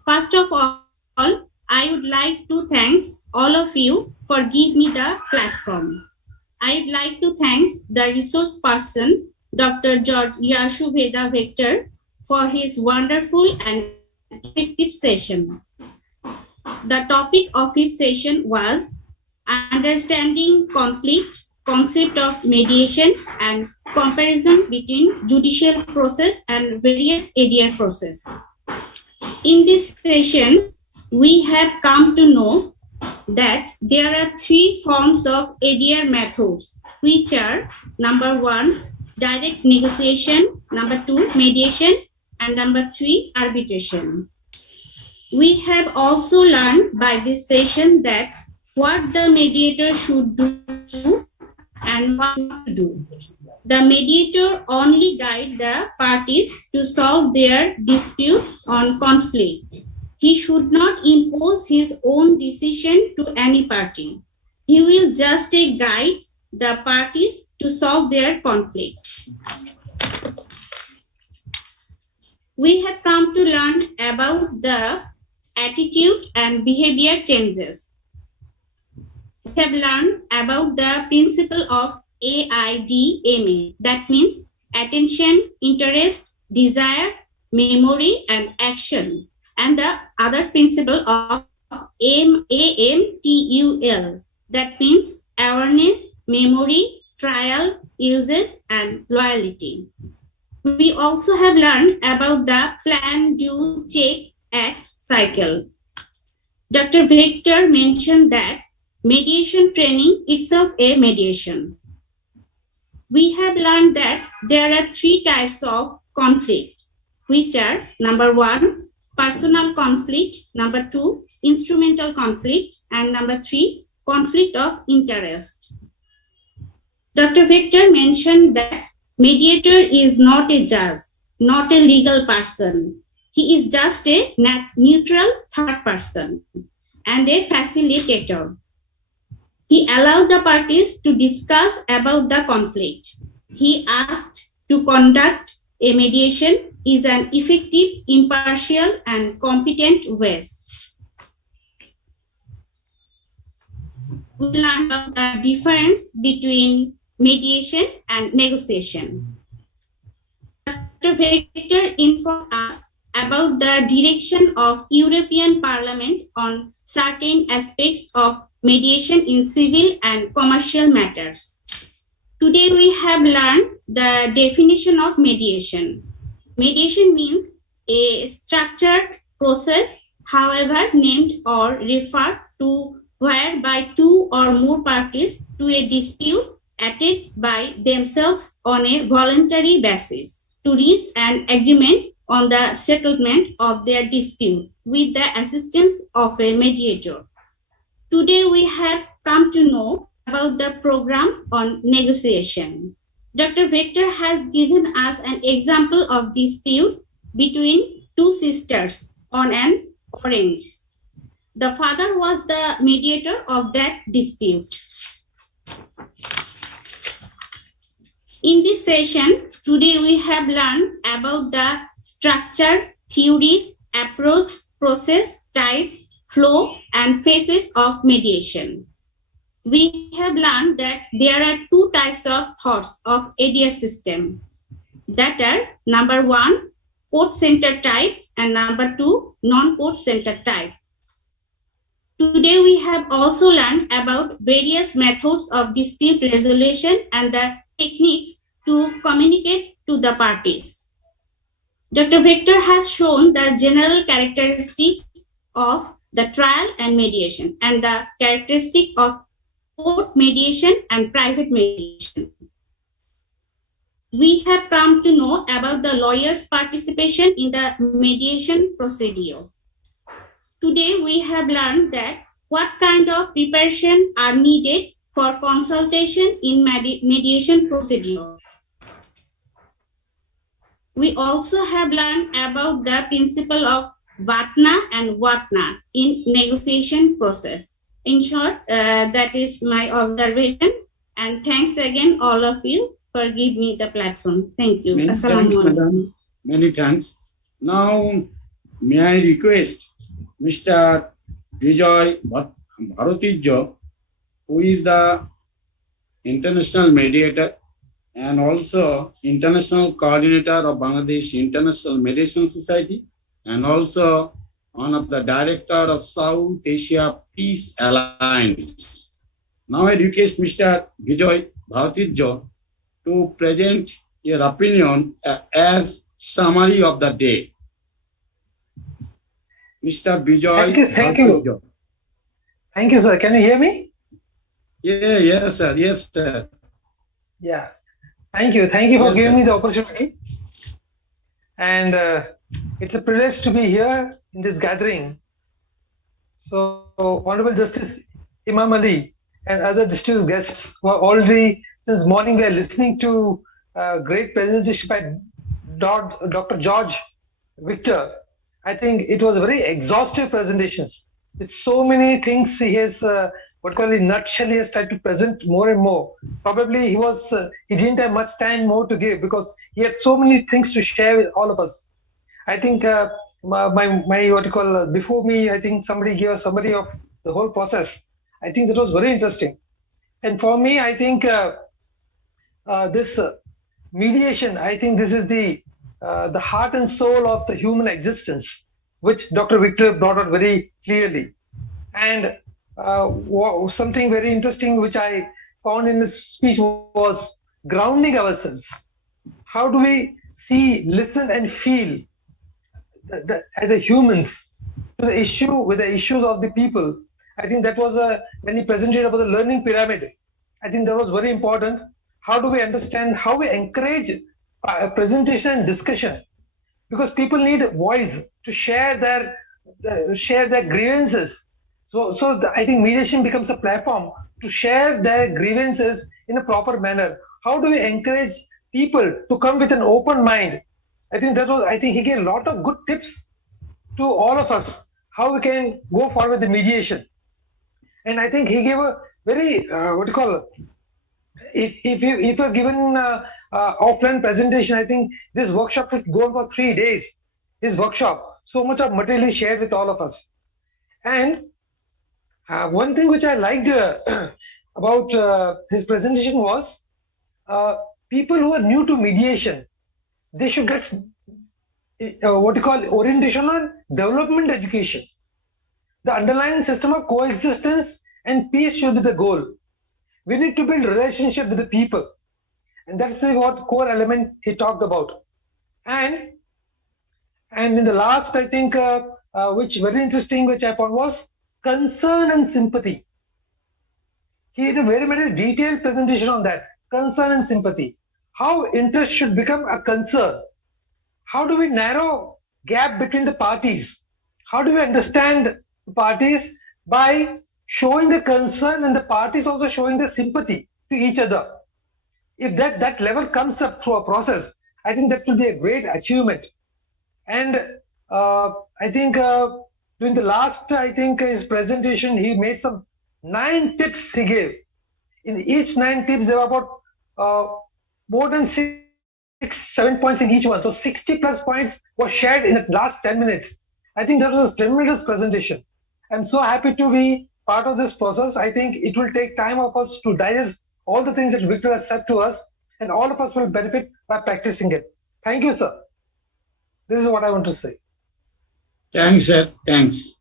First of all, I would like to thank all of you for giving me the platform. I would like to thank the resource person, Dr. George Yashu Veda Victor, for his wonderful and effective session. The topic of his session was Understanding Conflict, Concept of Mediation, and Comparison between Judicial Process and Various ADR Process. In this session, we have come to know that there are 3 forms of ADR methods, which are number 1, direct negotiation, number 2, mediation, and number 3, arbitration. We have also learned by this session that what the mediator should do and what not to do. The mediator only guides the parties to solve their dispute on conflict. He should not impose his own decision to any party. He will just guide the parties to solve their conflict. We have come to learn about the attitude and behavior changes. We have learned about the principle of AIDMA, that means attention, interest, desire, memory, and action, and the other principle of AMTUL, that means awareness, memory, trial, uses, and loyalty. We also have learned about the plan, do, check, act cycle. Dr. Victor mentioned that mediation training itself a mediation. We have learned that there are 3 types of conflict, which are number 1, personal conflict, number 2, instrumental conflict, and number 3, conflict of interest. Dr. Victor mentioned that mediator is not a judge, not a legal person. He is just a neutral third person and a facilitator. He allowed the parties to discuss about the conflict. He asked to conduct a mediation is an effective, impartial, and competent way. We learned about the difference between mediation and negotiation. Dr. Victor informed us about the direction of European Parliament on certain aspects of mediation in civil and commercial matters. Today we have learned the definition of mediation. Mediation means a structured process, however named or referred to, whereby 2 or more parties to a dispute acted by themselves on a voluntary basis to reach an agreement on the settlement of their dispute with the assistance of a mediator. Today we have come to know about the program on negotiation. Dr. Victor has given us an example of dispute between 2 sisters on an orange. The father was the mediator of that dispute. In this session, today we have learned about the structure, theories, approach, process, types, flow, and phases of mediation. We have learned that there are 2 types of thoughts of ADR system, that are number 1, court-centered type, and number 2, non-court-centered type. Today we have also learned about various methods of dispute resolution and the techniques to communicate to the parties. Dr. Victor has shown the general characteristics of the trial and mediation and the characteristic of court mediation and private mediation. We have come to know about the lawyer's participation in the mediation procedure. Today, we have learned that what kind of preparation are needed for consultation in mediation procedure. We also have learned about the principle of Vatna and Vatna in negotiation process. In short, that is my observation. And thanks again, all of you, for giving me the platform. Thank you. Many thanks, madam. Many thanks. Now, may I request Mr. Vijay Bharatijjo, who is the international mediator and also international coordinator of Bangladesh International Mediation Society, and also one of the director of South Asia Peace Alliance. Now I request Mr. Vijay Bharatijjo to present your opinion as summary of the day. Mr. Vijay. Thank you. Thank you, sir. Can you hear me? Yeah, yes, sir. Yes, sir. Yeah. Thank you. Thank you for giving sir. me the opportunity. And it's a privilege to be here in this gathering. So, Honorable Justice Imam Ali and other distinguished guests who are already since morning they are listening to great presentation by Dr. George Victor. I think it was very exhaustive presentations. With so many things he has, nutshell he has tried to present more and more. Probably he didn't have much time more to give because he had so many things to share with all of us. I think before me, I think somebody gave a summary of the whole process. I think that was very interesting. And for me, I think this mediation, I think this is the heart and soul of the human existence, which Dr. Victor brought out very clearly. And something very interesting which I found in his speech was grounding ourselves. How do we see, listen, and feel as a humans to the issue with the issues of the people? I think that was when he presented about the learning pyramid. I think that was very important. How do we understand, how we encourage presentation and discussion? Because people need a voice to share their grievances. So I think mediation becomes a platform to share their grievances in a proper manner. How do we encourage people to come with an open mind? I think he gave a lot of good tips to all of us how we can go forward with the mediation. And I think he gave a very if you're given offline presentation, I think this workshop should go on for 3 days. This workshop, so much of material is shared with all of us. And one thing which I liked about his presentation was people who are new to mediation, they should get orientation on development education. The underlying system of coexistence and peace should be the goal. We need to build relationship with the people. And that's what core element he talked about. And in the last, I think, which very interesting, which I found was concern and sympathy. He had a very detailed presentation on that, concern and sympathy. How interest should become a concern. How do we narrow gap between the parties? How do we understand the parties by showing the concern and the parties also showing the sympathy to each other? If that level comes up through a process, I think that will be a great achievement. And I think during the last, I think his presentation, he made some 9 tips he gave. In each 9 tips, there were about more than 6-7 points in each one. So 60 plus points were shared in the last 10 minutes. I think that was a tremendous presentation. I'm so happy to be part of this process. I think it will take time of us to digest all the things that Victor has said to us, and all of us will benefit by practicing it. Thank you, sir. This is what I want to say. Thanks, sir. Thanks.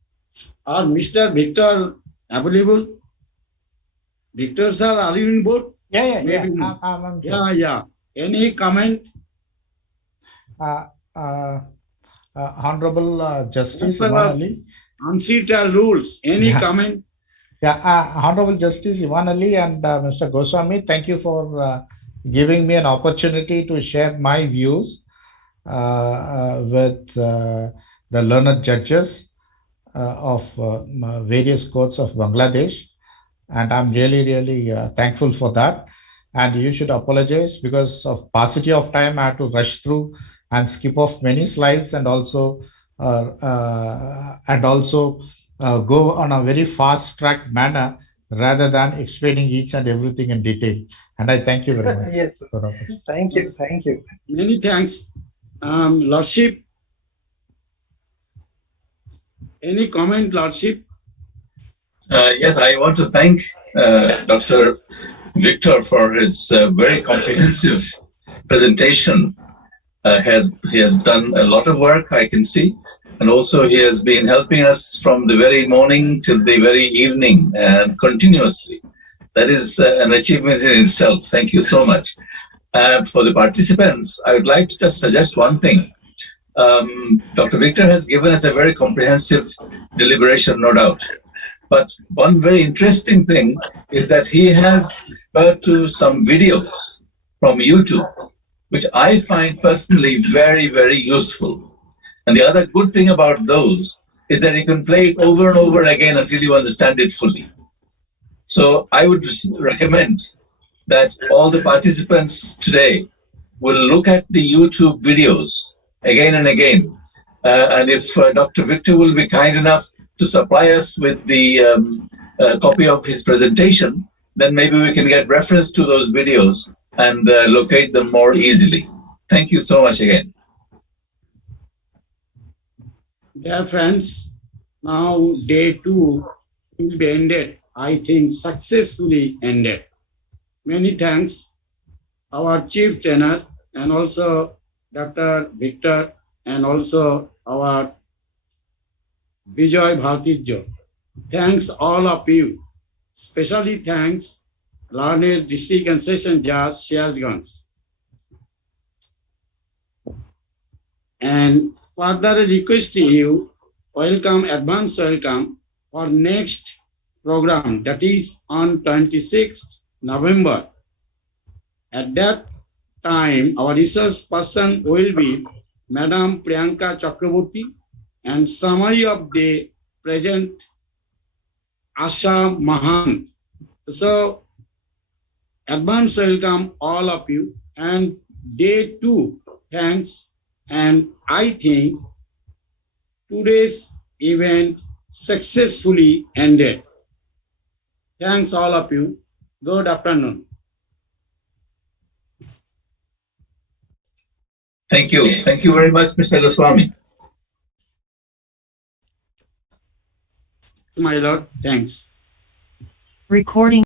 Are Mr. Victor available? Victor, sir, are you in board? Yeah. I'm Yeah. Any comment? Honorable Justice As Ivan per Ali. Untitled rules, any Yeah. comment? Yeah, Honorable Justice Ivan Ali and Mr. Goswami, thank you for giving me an opportunity to share my views with the learned judges of various courts of Bangladesh. And I'm really thankful for that. And you should apologize because of paucity of time. I had to rush through and skip off many slides and also go on a very fast track manner rather than explaining each and everything in detail. And I thank you very much. Yes, for the opportunity. thank you, thank you. Many thanks. Lordship, any comment, Lordship? Yes, I want to thank Dr. Victor for his very comprehensive presentation. He has done a lot of work, I can see, and also he has been helping us from the very morning till the very evening and continuously. That is an achievement in itself. Thank you so much. For the participants, I would like to just suggest one thing. Dr. Victor has given us a very comprehensive deliberation, no doubt. But one very interesting thing is that he has referred to some videos from YouTube, which I find personally very useful. And the other good thing about those is that you can play it over and over again until you understand it fully. So I would recommend that all the participants today will look at the YouTube videos again and again. And if Dr. Victor will be kind enough to supply us with the copy of his presentation, then maybe we can get reference to those videos and locate them more easily. Thank you so much again. Dear friends, now day 2 will be ended, I think successfully ended. Many thanks, our chief trainer and also Dr. Victor and also our Bijoy Bhartijjo. Thanks all of you. Especially thanks learned district and session judge Siasganj. And further requesting you, welcome, advance welcome for next program, that is on 26th November. At that time, our resource person will be Madam Priyanka Chakraborty, and summary of the present Asha Mahant. So, advance welcome all of you, and day 2, thanks. And I think today's event successfully ended. Thanks all of you. Good afternoon. Thank you. Thank you very much, Mr. Goswami. My lord, thanks. Recording